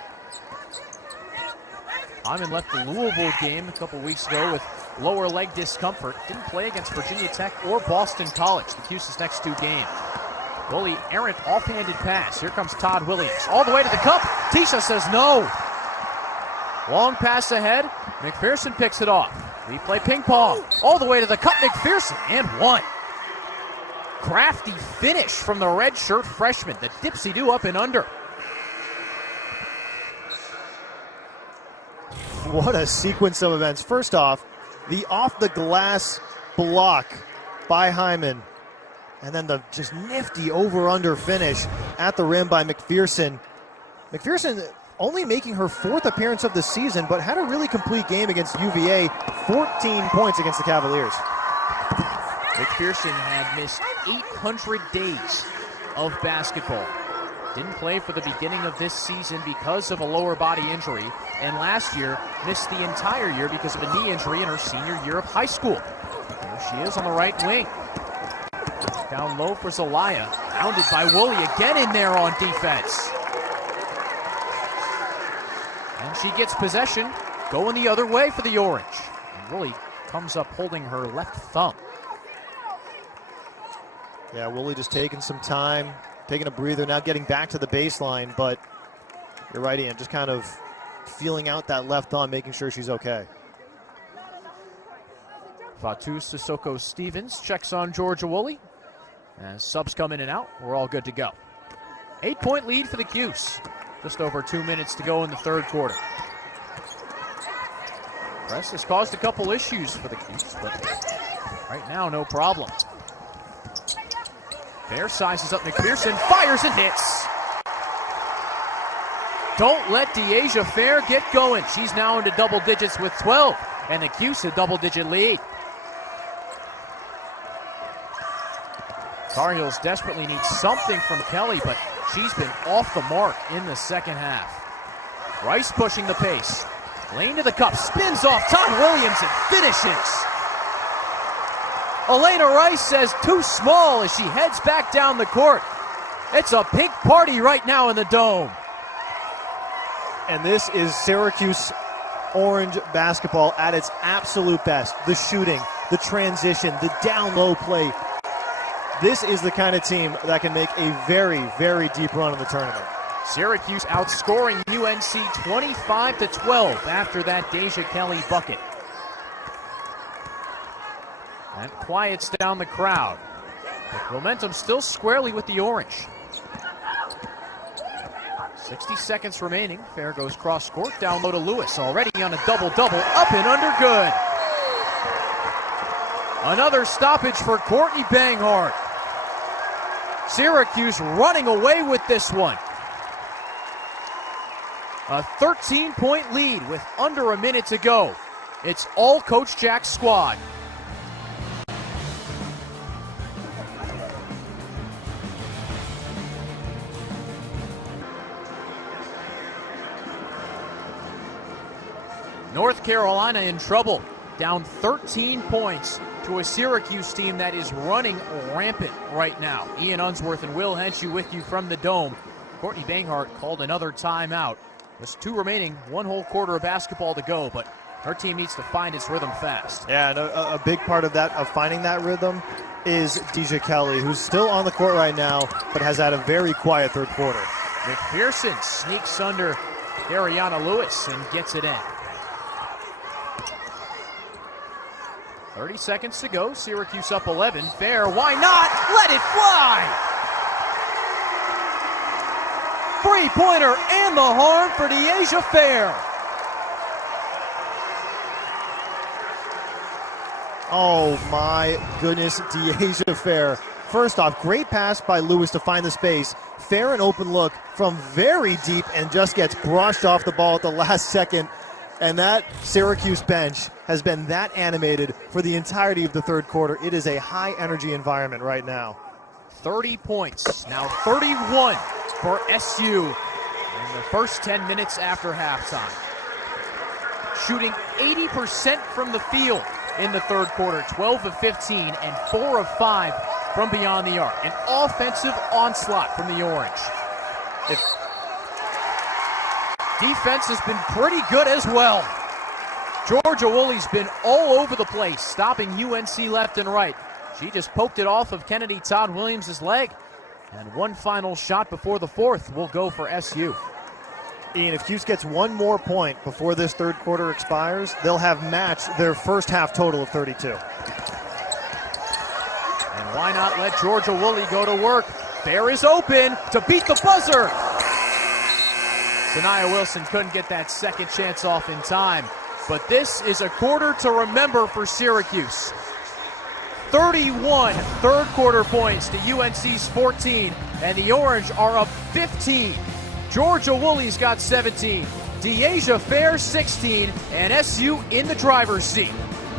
Hyman left the Louisville game a couple weeks ago with lower leg discomfort. Didn't play against Virginia Tech or Boston College, the Cuse's next 2 games. Woolley, errant offhanded pass. Here comes Todd Williams. All the way to the cup. Tisha says no. Long pass ahead. McPherson picks it off. Replay ping pong. All the way to the cup. McPherson and 1. Crafty finish from the redshirt freshman. The dipsy-do up and under. What a sequence of events. First off, the off-the-glass block by Hyman, and then the just nifty over-under finish at the rim by McPherson. McPherson only making her 4th appearance of the season, but had a really complete game against UVA, 14 points against the Cavaliers. McPherson had missed 800 days of basketball. Didn't play for the beginning of this season because of a lower body injury, and last year missed the entire year because of a knee injury in her senior year of high school. There she is on the right wing. Down low for Zelaya, rounded by Woolley again in there on defense. And she gets possession, going the other way for the Orange. And Woolley comes up holding her left thumb. Yeah, Woolley just taking some time, taking a breather, now getting back to the baseline, but you're right, Ian, just kind of feeling out that left thumb, making sure she's okay. Fatu Sissoko-Stevens checks on Georgia Woolley. As subs come in and out, we're all good to go. 8-point lead for the Cuse. Just over 2 minutes to go in the third quarter. Press has caused a couple issues for the Cuse, but right now, no problem. Fair sizes up McPherson, fires and hits. Don't let Deasia Fair get going. She's now into double digits with 12, and the Cuse a double-digit lead. Tar Heels desperately need something from Kelly, but she's been off the mark in the second half. Rice pushing the pace. Lane to the cup, spins off Todd Williams and finishes. Elena Rice says too small as she heads back down the court. It's a pink party right now in the Dome. And this is Syracuse Orange basketball at its absolute best. The shooting, the transition, the down low play. This is the kind of team that can make a very, very deep run in the tournament. Syracuse outscoring UNC 25-12 after that Deja Kelly bucket. That quiets down the crowd. But momentum still squarely with the Orange. 60 seconds remaining. Fair goes cross court, down low to Lewis. Already on a double-double, up and under good. Another stoppage for Courtney Banghart. Syracuse running away with this one. A 13-point lead with under a minute to go. It's all Coach Jack's squad. North Carolina in trouble, down 13 points to a Syracuse team that is running rampant right now. Ian Unsworth and Will Henshaw with you from the Dome. Courtney Banghart called another timeout. There's 2 remaining, 1 whole quarter of basketball to go, but her team needs to find its rhythm fast. Yeah, and a big part of that, of finding that rhythm, is Deja Kelly, who's still on the court right now, but has had a very quiet third quarter. McPherson sneaks under Ariana Lewis and gets it in. 30 seconds to go. Syracuse up 11. Fair. Why not? Let it fly! Three-pointer and the horn for Deasia Fair. Oh my goodness, Deasia Fair. First off, great pass by Lewis to find the space. Fair and open look from very deep and just gets brushed off the ball at the last second. And that Syracuse bench has been that animated for the entirety of the third quarter. It is a high-energy environment right now. 30 points, now 31 for SU in the first 10 minutes after halftime. Shooting 80% from the field in the third quarter, 12 of 15 and 4 of 5 from beyond the arc. An offensive onslaught from the Orange. Defense has been pretty good as well. Georgia Woolley's been all over the place, stopping UNC left and right. She just poked it off of Kennedy Todd Williams' leg. And one final shot before the fourth will go for SU. Ian, if Cuse gets one more point before this third quarter expires, they'll have matched their first half total of 32. And why not let Georgia Woolley go to work? Fair is open to beat the buzzer. Sanaya Wilson couldn't get that second chance off in time. But this is a quarter to remember for Syracuse. 31 third quarter points to UNC's 14, and the Orange are up 15. Georgia Woolley's got 17, DeAsia Fair 16, and SU in the driver's seat.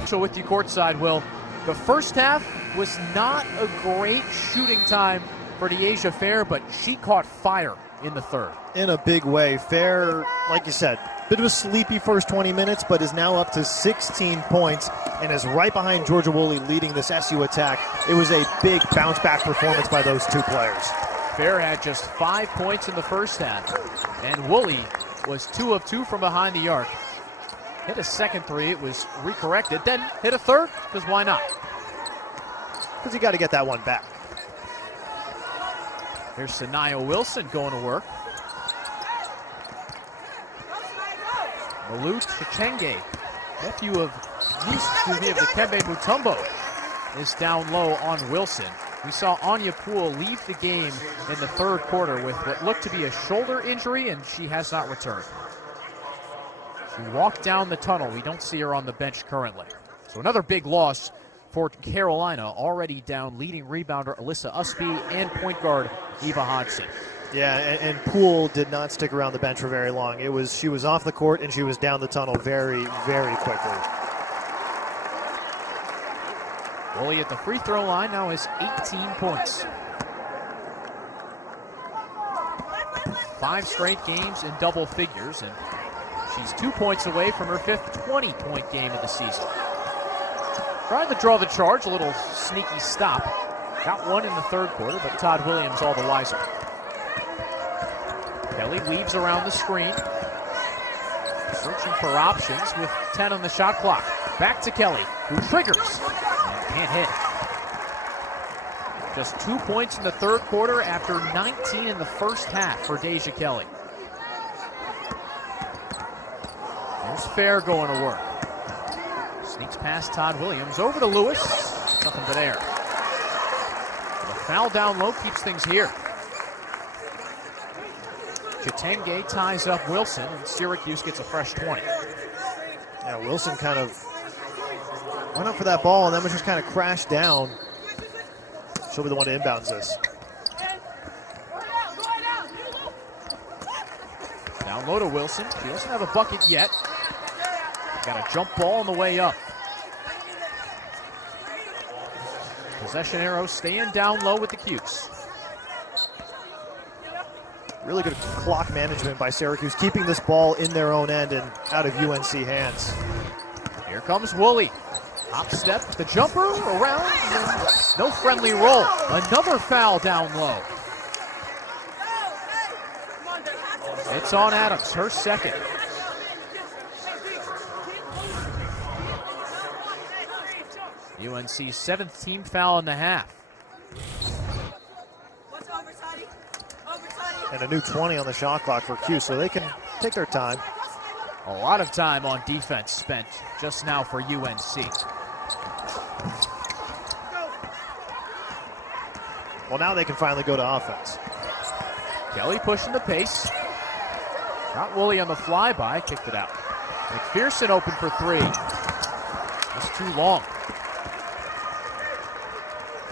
So with you courtside, Will, the first half was not a great shooting time for DeAsia Fair, but she caught fire in the third. In a big way. Fair, like you said, bit of a sleepy first 20 minutes, but is now up to 16 points and is right behind Georgia Woolley leading this SU attack. It was a big bounce-back performance by those two players. Fair had just 5 points in the first half, and Woolley was 2 of 2 from behind the arc. Hit a second three, it was recorrected, then hit a third, because why not? Because you got to get that one back. There's Sanaya Wilson going to work. Malu Chechenge, nephew of Dikembe Mutombo, is down low on Wilson. We saw Anya Poole leave the game in the third quarter with what looked to be a shoulder injury, and she has not returned. She walked down the tunnel. We don't see her on the bench currently. So another big loss for Carolina, already down leading rebounder Alyssa Usby and point guard Eva Hodgson. Yeah, and Poole did not stick around the bench for very long. She was off the court and she was down the tunnel very, very quickly. Woolley at the free throw line now has 18 points. 5 straight games in double figures, and she's 2 points away from her 5th 20-point game of the season. Trying to draw the charge, a little sneaky stop. Got one in the third quarter, but Todd Williams all the wiser. Kelly weaves around the screen, searching for options with 10 on the shot clock. Back to Kelly, who triggers and can't hit. Just 2 points in the third quarter after 19 in the first half for Deja Kelly. There's Fair going to work. Sneaks past Todd Williams, over to Lewis. Nothing but air. The foul down low keeps things here. Chitenge ties up Wilson, and Syracuse gets a fresh 20. Yeah, Wilson kind of went up for that ball, and then was just kind of crashed down. She'll be the one to inbounds this. Down low to Wilson. She doesn't have a bucket yet. Got a jump ball on the way up. Possession arrow staying down low with the Cutes. Really good clock management by Syracuse, keeping this ball in their own end and out of UNC hands. Here comes Woolley. Hop step, the jumper around, no friendly roll. Another foul down low. It's on Adams, her second. UNC's 7th team foul in the half. And a new 20 on the shot clock for Q, so they can take their time. A lot of time on defense spent just now for UNC. Well, now they can finally go to offense. Kelly pushing the pace. Got Woolley on the flyby, kicked it out. McPherson open for 3. It's too long.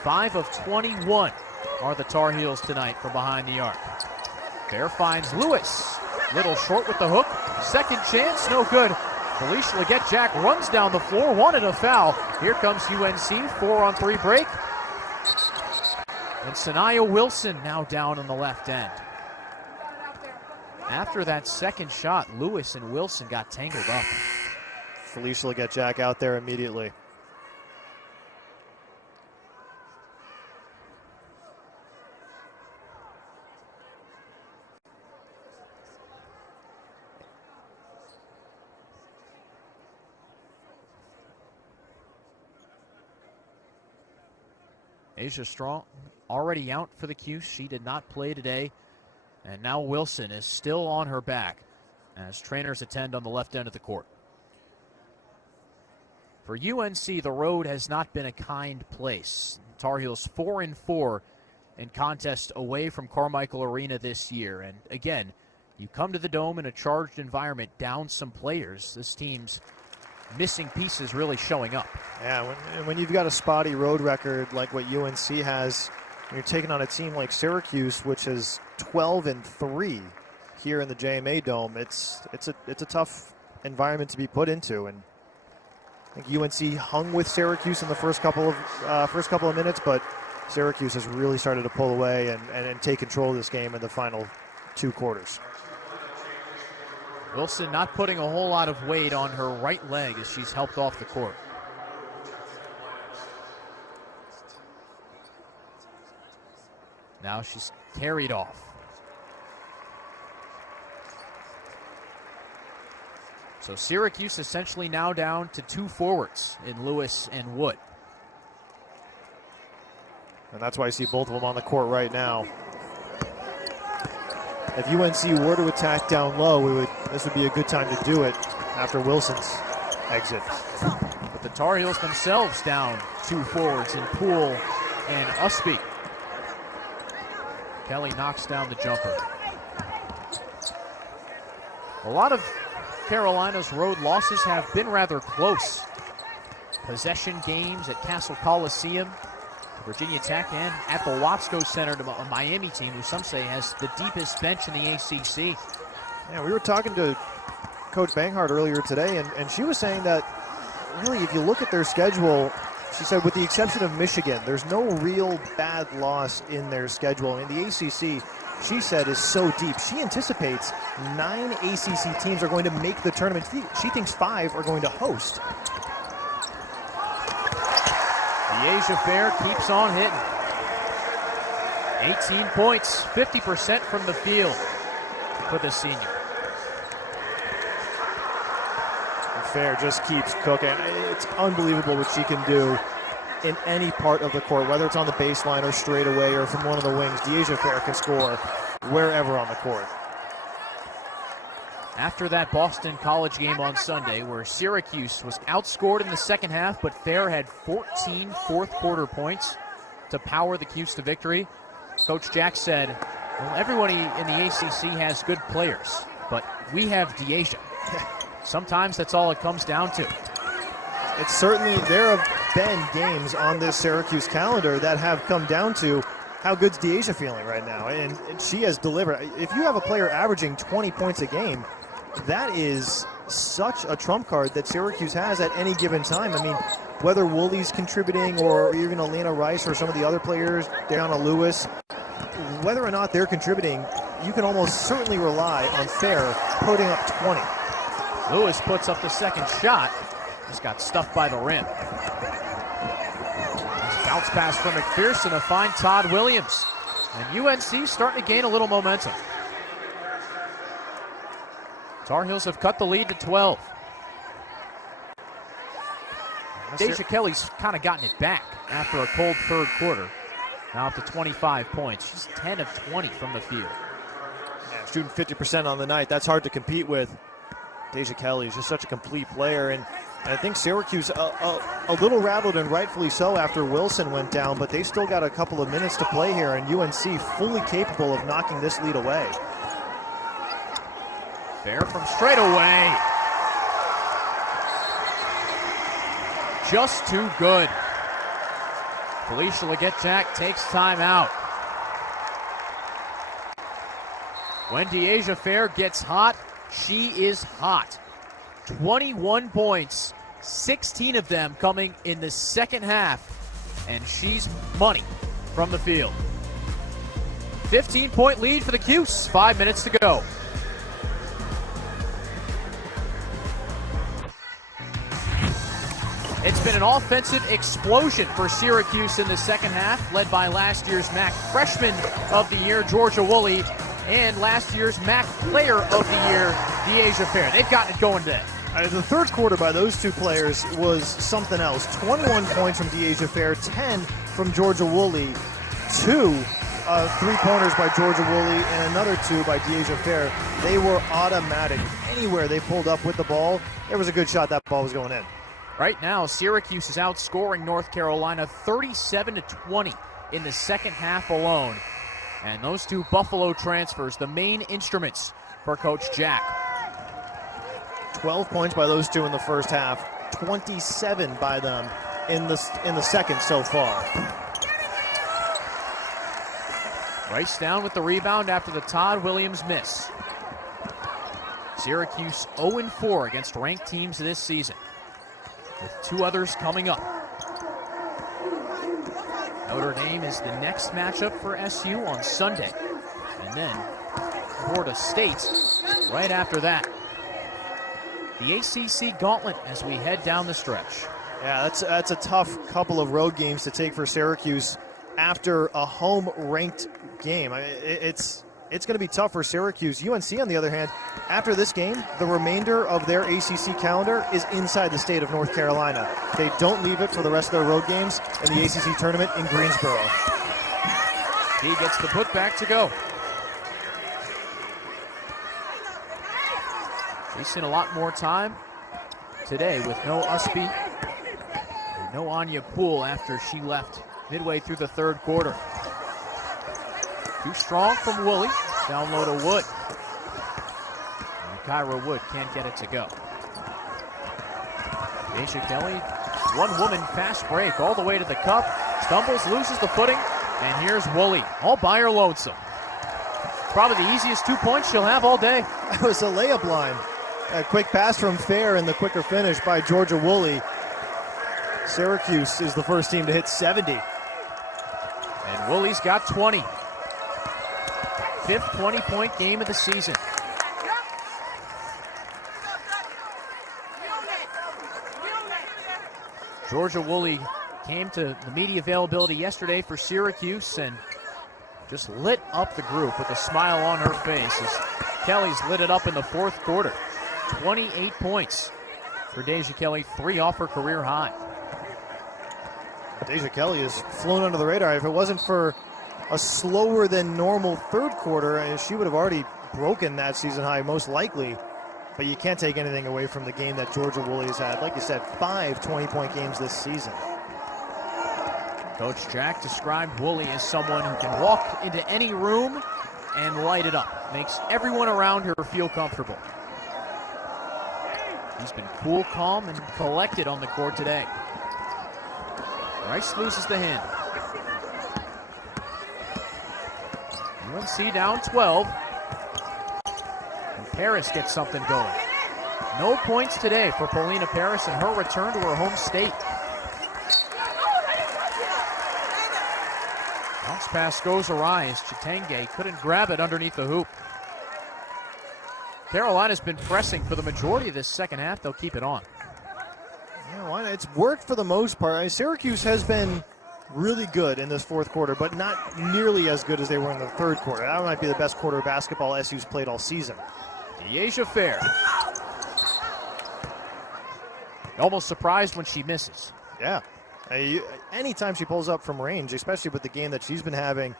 5 of 21 are the Tar Heels tonight from behind the arc. Fair finds Lewis. Little short with the hook. Second chance, no good. Felicia Leggett-Jack runs down the floor, wanted a foul. Here comes UNC, 4-on-3 break. And Sanaya Wilson now down on the left end. After that second shot, Lewis and Wilson got tangled up. Felicia Leggett-Jack out there immediately. Asia Strong already out for the Cuse. She did not play today. And now Wilson is still on her back as trainers attend on the left end of the court. For UNC, the road has not been a kind place. Tar Heels 4-4 in contests away from Carmichael Arena this year. And again, You come to the Dome in a charged environment, down some players. This team's missing pieces really showing up. Yeah, when you've got a spotty road record like what UNC has, when you're taking on a team like Syracuse, which is 12-3 here in the JMA Dome, it's a tough environment to be put into. And I think UNC hung with Syracuse in the first couple of minutes, but Syracuse has really started to pull away and take control of this game in the final 2 quarters. Wilson not putting a whole lot of weight on her right leg as she's helped off the court. Now she's carried off. So Syracuse essentially now down to 2 forwards in Lewis and Wood. And that's why you see both of them on the court right now. If UNC were to attack down low, this would be a good time to do it after Wilson's exit. But the Tar Heels themselves down 2 forwards in Poole and Usby. Kelly knocks down the jumper. A lot of Carolina's road losses have been rather close. Possession games at Castle Coliseum, Virginia Tech, and at the Watsco Center to a Miami team who some say has the deepest bench in the ACC. Yeah, we were talking to Coach Banghart earlier today, and she was saying that really if you look at their schedule, she said with the exception of Michigan, there's no real bad loss in their schedule. And the ACC, she said, is so deep. She anticipates 9 ACC teams are going to make the tournament. She thinks 5 are going to host. The Asia Fair keeps on hitting. 18 points, 50% from the field for the senior. Fair just keeps cooking. It's unbelievable what she can do in any part of the court, whether it's on the baseline or straight away or from one of the wings. DeAsia Fair can score wherever on the court. After that Boston College game on Sunday, where Syracuse was outscored in the second half, but Fair had 14 fourth-quarter points to power the Cuse to victory, Coach Jack said, well, everybody in the ACC has good players, but we have DeAsia. Sometimes that's all it comes down to. It's certainly, there have been games on this Syracuse calendar that have come down to how good's DeAsia feeling right now, and she has delivered. If you have a player averaging 20 points a game, that is such a trump card that Syracuse has at any given time. I mean, whether Woolley's contributing or even Elena Rice or some of the other players, Dayana Lewis, whether or not they're contributing, you can almost certainly rely on Fair putting up 20. Lewis puts up the second shot. Just got stuffed by the rim. Bounce pass from McPherson to find Todd Williams. And UNC starting to gain a little momentum. Tar Heels have cut the lead to 12. Deja Kelly's kind of gotten it back after a cold third quarter. Now up to 25 points. She's 10 of 20 from the field. Yeah, shooting 50% on the night. That's hard to compete with. Deja Kelly is just such a complete player. And I think Syracuse a little rattled, and rightfully so, after Wilson went down, but they still got a couple of minutes to play here, and UNC fully capable of knocking this lead away. Fair from straight away. Just too good. Felicia Leggett-Jack takes time out. When DeAsia Fair gets hot, she is hot. 21 points, 16 of them coming in the second half, and she's money from the field. 15-point lead for the Cuse, 5 minutes to go. It's been an offensive explosion for Syracuse in the second half, led by last year's MAC Freshman of the Year, Georgia Woolley, and last year's MAC Player of the Year, DeAsia Fair. They've gotten it going today. The third quarter by those two players was something else. 21 points from DeAsia Fair, 10 from Georgia Woolley, 2 three-pointers by Georgia Woolley, and another 2 by DeAsia Fair. They were automatic. Anywhere they pulled up with the ball, there was a good shot that ball was going in. Right now, Syracuse is outscoring North Carolina 37-20 in the second half alone. And those two Buffalo transfers, the main instruments for Coach Jack. 12 points by those two in the first half, 27 by them in the second so far. Rice down with the rebound after the Todd Williams miss. Syracuse 0-4 against ranked teams this season, with two others coming up. Notre Dame is the next matchup for SU on Sunday, and then Florida State right after that. The ACC gauntlet as we head down the stretch. Yeah, that's a tough couple of road games to take for Syracuse after a home-ranked game. I mean, it's going to be tough for Syracuse. UNC, on the other hand, after this game, the remainder of their ACC calendar is inside the state of North Carolina. They don't leave it for the rest of their road games in the ACC tournament in Greensboro. He gets the putback to go. Facing a lot more time today with no Usby and no Anya Poole after she left midway through the third quarter. Too strong from Woolley. Down low to Wood. And Kyra Wood can't get it to go. Deja Kelly, one-woman fast break all the way to the cup. Stumbles, loses the footing, and here's Woolley all by her lonesome. Probably the easiest 2 points she'll have all day. That was a layup line. A quick pass from Fair and the quicker finish by Georgia Woolley. Syracuse is the first team to hit 70. And Woolley's got 20. Fifth 20-point game of the season. Georgia Woolley came to the media availability yesterday for Syracuse and just lit up the group with a smile on her face as Kelly's lit it up in the fourth quarter. 28 points for Deja Kelly, 3 off her career high. Deja Kelly has flown under the radar. If it wasn't for a slower than normal third quarter, she would have already broken that season high most likely. But you can't take anything away from the game that Georgia Woolley has had. Like you said, 5 20-point games this season. Coach Jack described Woolley as someone who can walk into any room and light it up. Makes everyone around her feel comfortable. He's been cool, calm, and collected on the court today. Rice loses the hand. UNC down 12. And Paris gets something going. No points today for Paulina Paris in her return to her home state. Bounce pass goes awry as Chitenge couldn't grab it underneath the hoop. Carolina's been pressing for the majority of this second half. They'll keep it on. Yeah, it's worked for the most part. Syracuse has been really good in this fourth quarter, but not nearly as good as they were in the third quarter. That might be the best quarter of basketball SU's played all season. Deja Fair. Almost surprised when she misses. Yeah. Anytime she pulls up from range, especially with the game that she's been having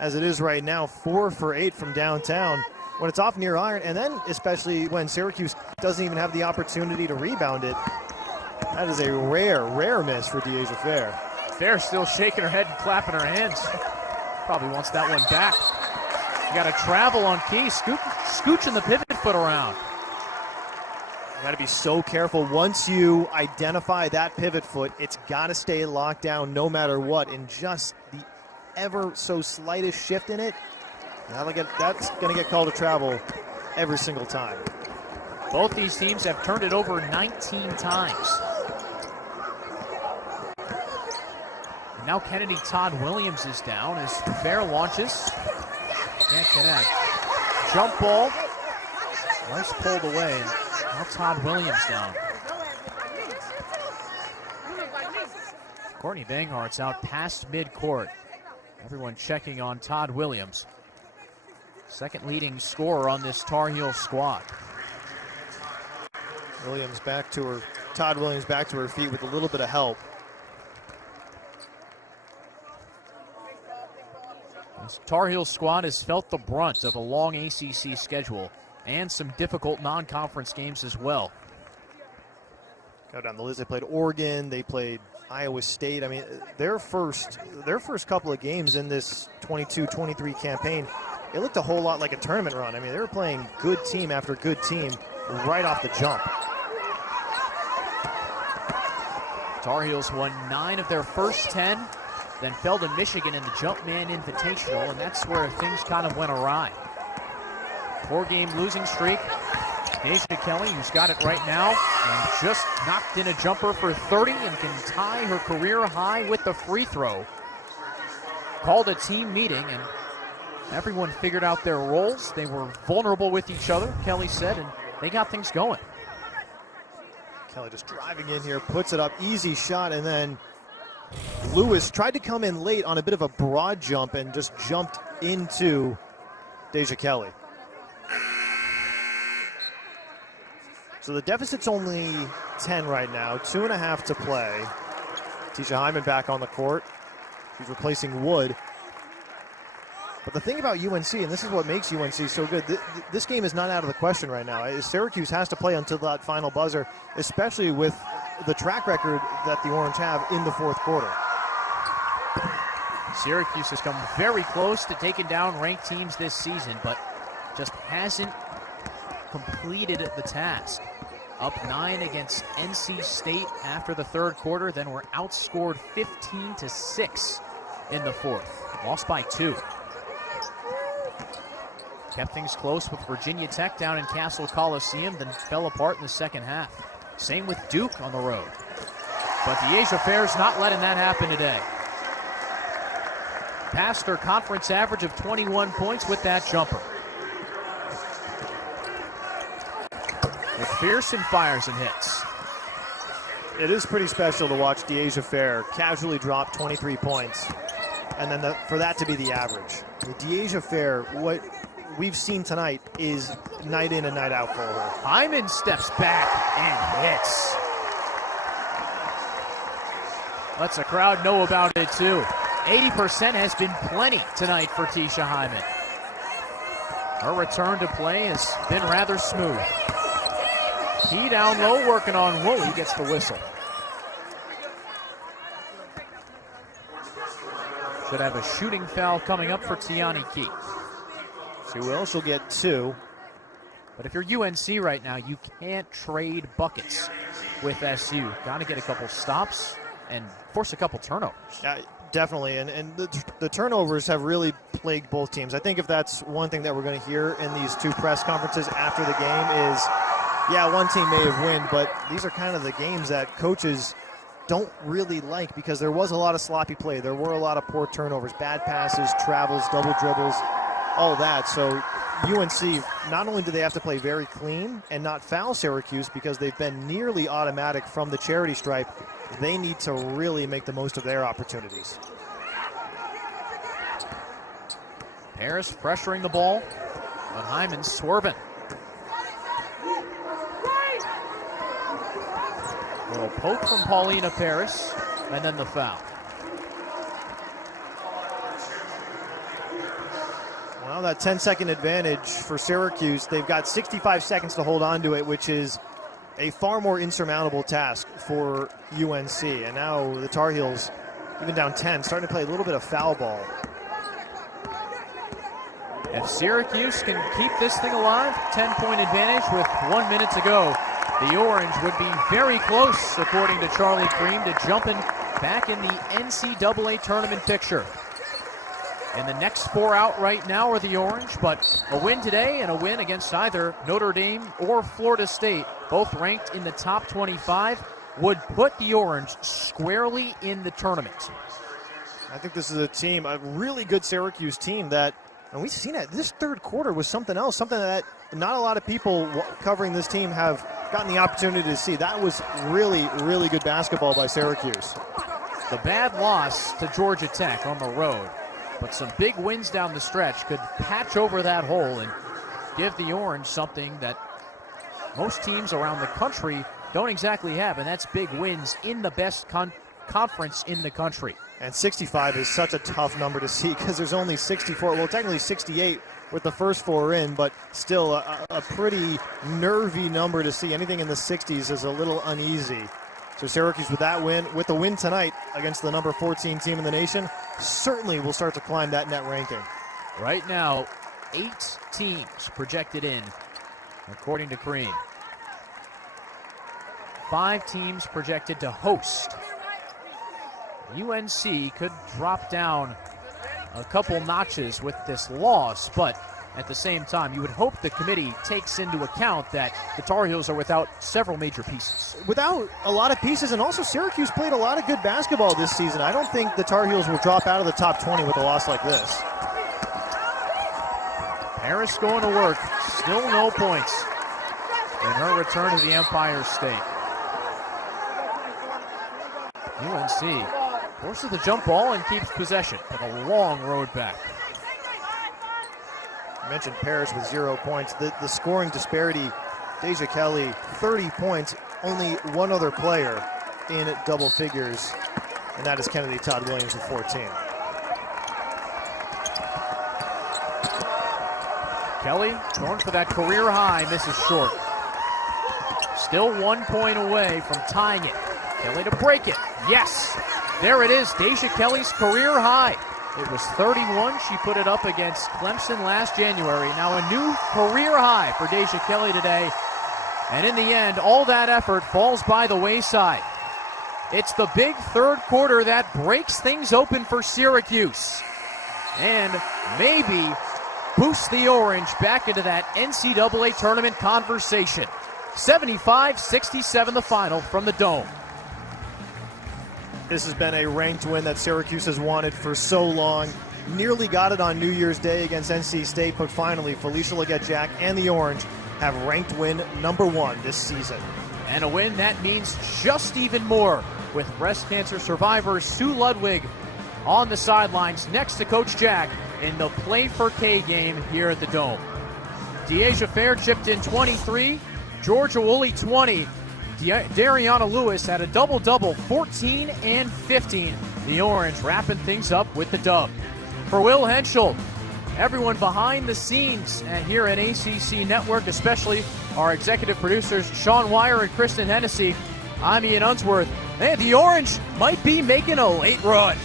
as it is right now, 4 for 8 from downtown. When it's off near iron, and then especially when Syracuse doesn't even have the opportunity to rebound it, that is a rare miss for Deja Fair. Fair still shaking her head and clapping her hands. Probably wants that one back. You got to travel on key, scooching the pivot foot around. You got to be so careful. Once you identify that pivot foot, it's got to stay locked down no matter what, and just the ever so slightest shift in it, that's going to get called a travel every single time. Both these teams have turned it over 19 times. And now Kennedy Todd Williams is down as Fair launches. Can't connect. Jump ball. Rice pulled away. Now Todd Williams down. Courtney Banghart's out past midcourt. Everyone checking on Todd Williams. Second leading scorer on this Tar Heel squad. Todd Williams back to her feet with a little bit of help. This Tar Heel squad has felt the brunt of a long ACC schedule and some difficult non-conference games as well. Go down the list. They played Oregon. They played Iowa State. I mean, their first couple of games in this 22-23 campaign it looked a whole lot like a tournament run. I mean, they were playing good team after good team right off the jump. Tar Heels won 9 of their first 10, then fell to Michigan in the Jumpman Invitational, and that's where things kind of went awry. 4-game losing streak. Deja Kelly, who's got it right now, and just knocked in a jumper for 30 and can tie her career high with the free throw. Called a team meeting, and everyone figured out their roles. They were vulnerable with each other, Kelly said, and they got things going. Kelly just driving in here, puts it up, easy shot, and then Lewis tried to come in late on a bit of a broad jump and just jumped into Deja Kelly. So the deficit's only 10 right now, 2.5 to play. Tisha Hyman back on the court. She's replacing Wood. But the thing about UNC, and this is what makes UNC so good, this game is not out of the question right now. Syracuse has to play until that final buzzer, especially with the track record that the Orange have in the fourth quarter. Syracuse has come very close to taking down ranked teams this season, but just hasn't completed the task. Up 9 against NC State after the third quarter, then were outscored 15-6 in the fourth. Lost by 2. Kept things close with Virginia Tech down in Castle Coliseum, then fell apart in the second half. Same with Duke on the road. But the Asia Fair's not letting that happen today. Passed their conference average of 21 points with that jumper. McPherson fires and hits. It is pretty special to watch DeAsia Fair casually drop 23 points, and then for that to be the average. The DeAsia Fair, what we've seen tonight is night in and night out for her. Hyman steps back and hits. Lets the crowd know about it too. 80% has been plenty tonight for Tisha Hyman. Her return to play has been rather smooth. Key down low, working on Woolley, gets the whistle. Should have a shooting foul coming up for Tiani Key. She will, she'll get 2. But if you're UNC right now, you can't trade buckets with SU. Got to get a couple stops and force a couple turnovers. Definitely, and the turnovers have really plagued both teams. I think if that's one thing that we're going to hear in these two press conferences after the game is, yeah, one team may have won, but these are kind of the games that coaches don't really like because there was a lot of sloppy play. There were a lot of poor turnovers, bad passes, travels, double dribbles, all that. So UNC, not only do they have to play very clean and not foul Syracuse because they've been nearly automatic from the charity stripe, they need to really make the most of their opportunities. Harris pressuring the ball, but Hyman swerving. A little poke from Paulina Paris, and then the foul. Well, that 10-second advantage for Syracuse, they've got 65 seconds to hold on to it, which is a far more insurmountable task for UNC. And now the Tar Heels, even down 10, starting to play a little bit of foul ball. If Syracuse can keep this thing alive, 10-point advantage with 1 minute to go, the Orange would be very close, according to Charlie Cream, to jumping back in the NCAA tournament picture. And the next 4 out right now are the Orange, but a win today and a win against either Notre Dame or Florida State, both ranked in the top 25, would put the Orange squarely in the tournament. I think this is a team, a really good Syracuse team that, and we've seen it, this third quarter was something else, something that not a lot of people covering this team have gotten the opportunity to see. That was really, really good basketball by Syracuse. The bad loss to Georgia Tech on the road, but some big wins down the stretch could patch over that hole and give the Orange something that most teams around the country don't exactly have, and that's big wins in the best conference in the country. And 65 is such a tough number to see because there's only 64, well, technically 68 with the first 4 in, but still a pretty nervy number to see. Anything in the 60s is a little uneasy. So Syracuse with that win, with the win tonight against the number 14 team in the nation, certainly will start to climb that net ranking. Right now, 8 teams projected in, according to Crean. 5 teams projected to host. UNC could drop down a couple notches with this loss, but at the same time, you would hope the committee takes into account that the Tar Heels are without several major pieces. Without a lot of pieces, and also Syracuse played a lot of good basketball this season. I don't think the Tar Heels will drop out of the top 20 with a loss like this. Harris going to work, still no points in her return to the Empire State. UNC forces the jump ball and keeps possession, but a long road back. You mentioned Paris with 0 points. The scoring disparity, Deja Kelly, 30 points, only one other player in double figures, and that is Kennedy Todd Williams with 14. Kelly going for that career high, misses short. Still 1 point away from tying it. Kelly to break it. Yes, there it is, Deja Kelly's career high. It was 31. She put it up against Clemson last January. Now a new career high for Deja Kelly today. And in the end, all that effort falls by the wayside. It's the big third quarter that breaks things open for Syracuse. And maybe boosts the Orange back into that NCAA tournament conversation. 75-67 the final from the Dome. This has been a ranked win that Syracuse has wanted for so long. Nearly got it on New Year's Day against NC State, but finally Felicia Leggett-Jack and the Orange have ranked win number 1 this season. And a win that means just even more, with breast cancer survivor Sue Ludwig on the sidelines next to Coach Jack in the Play for K game here at the Dome. Deasia Fair chipped in 23, Georgia Woolley 20, Dariana Lewis had a double-double, 14 and 15. The Orange wrapping things up with the dub. For Will Henschel, everyone behind the scenes here at ACC Network, especially our executive producers Sean Wire and Kristen Hennessy, I'm Ian Unsworth. Hey, the Orange might be making a late run.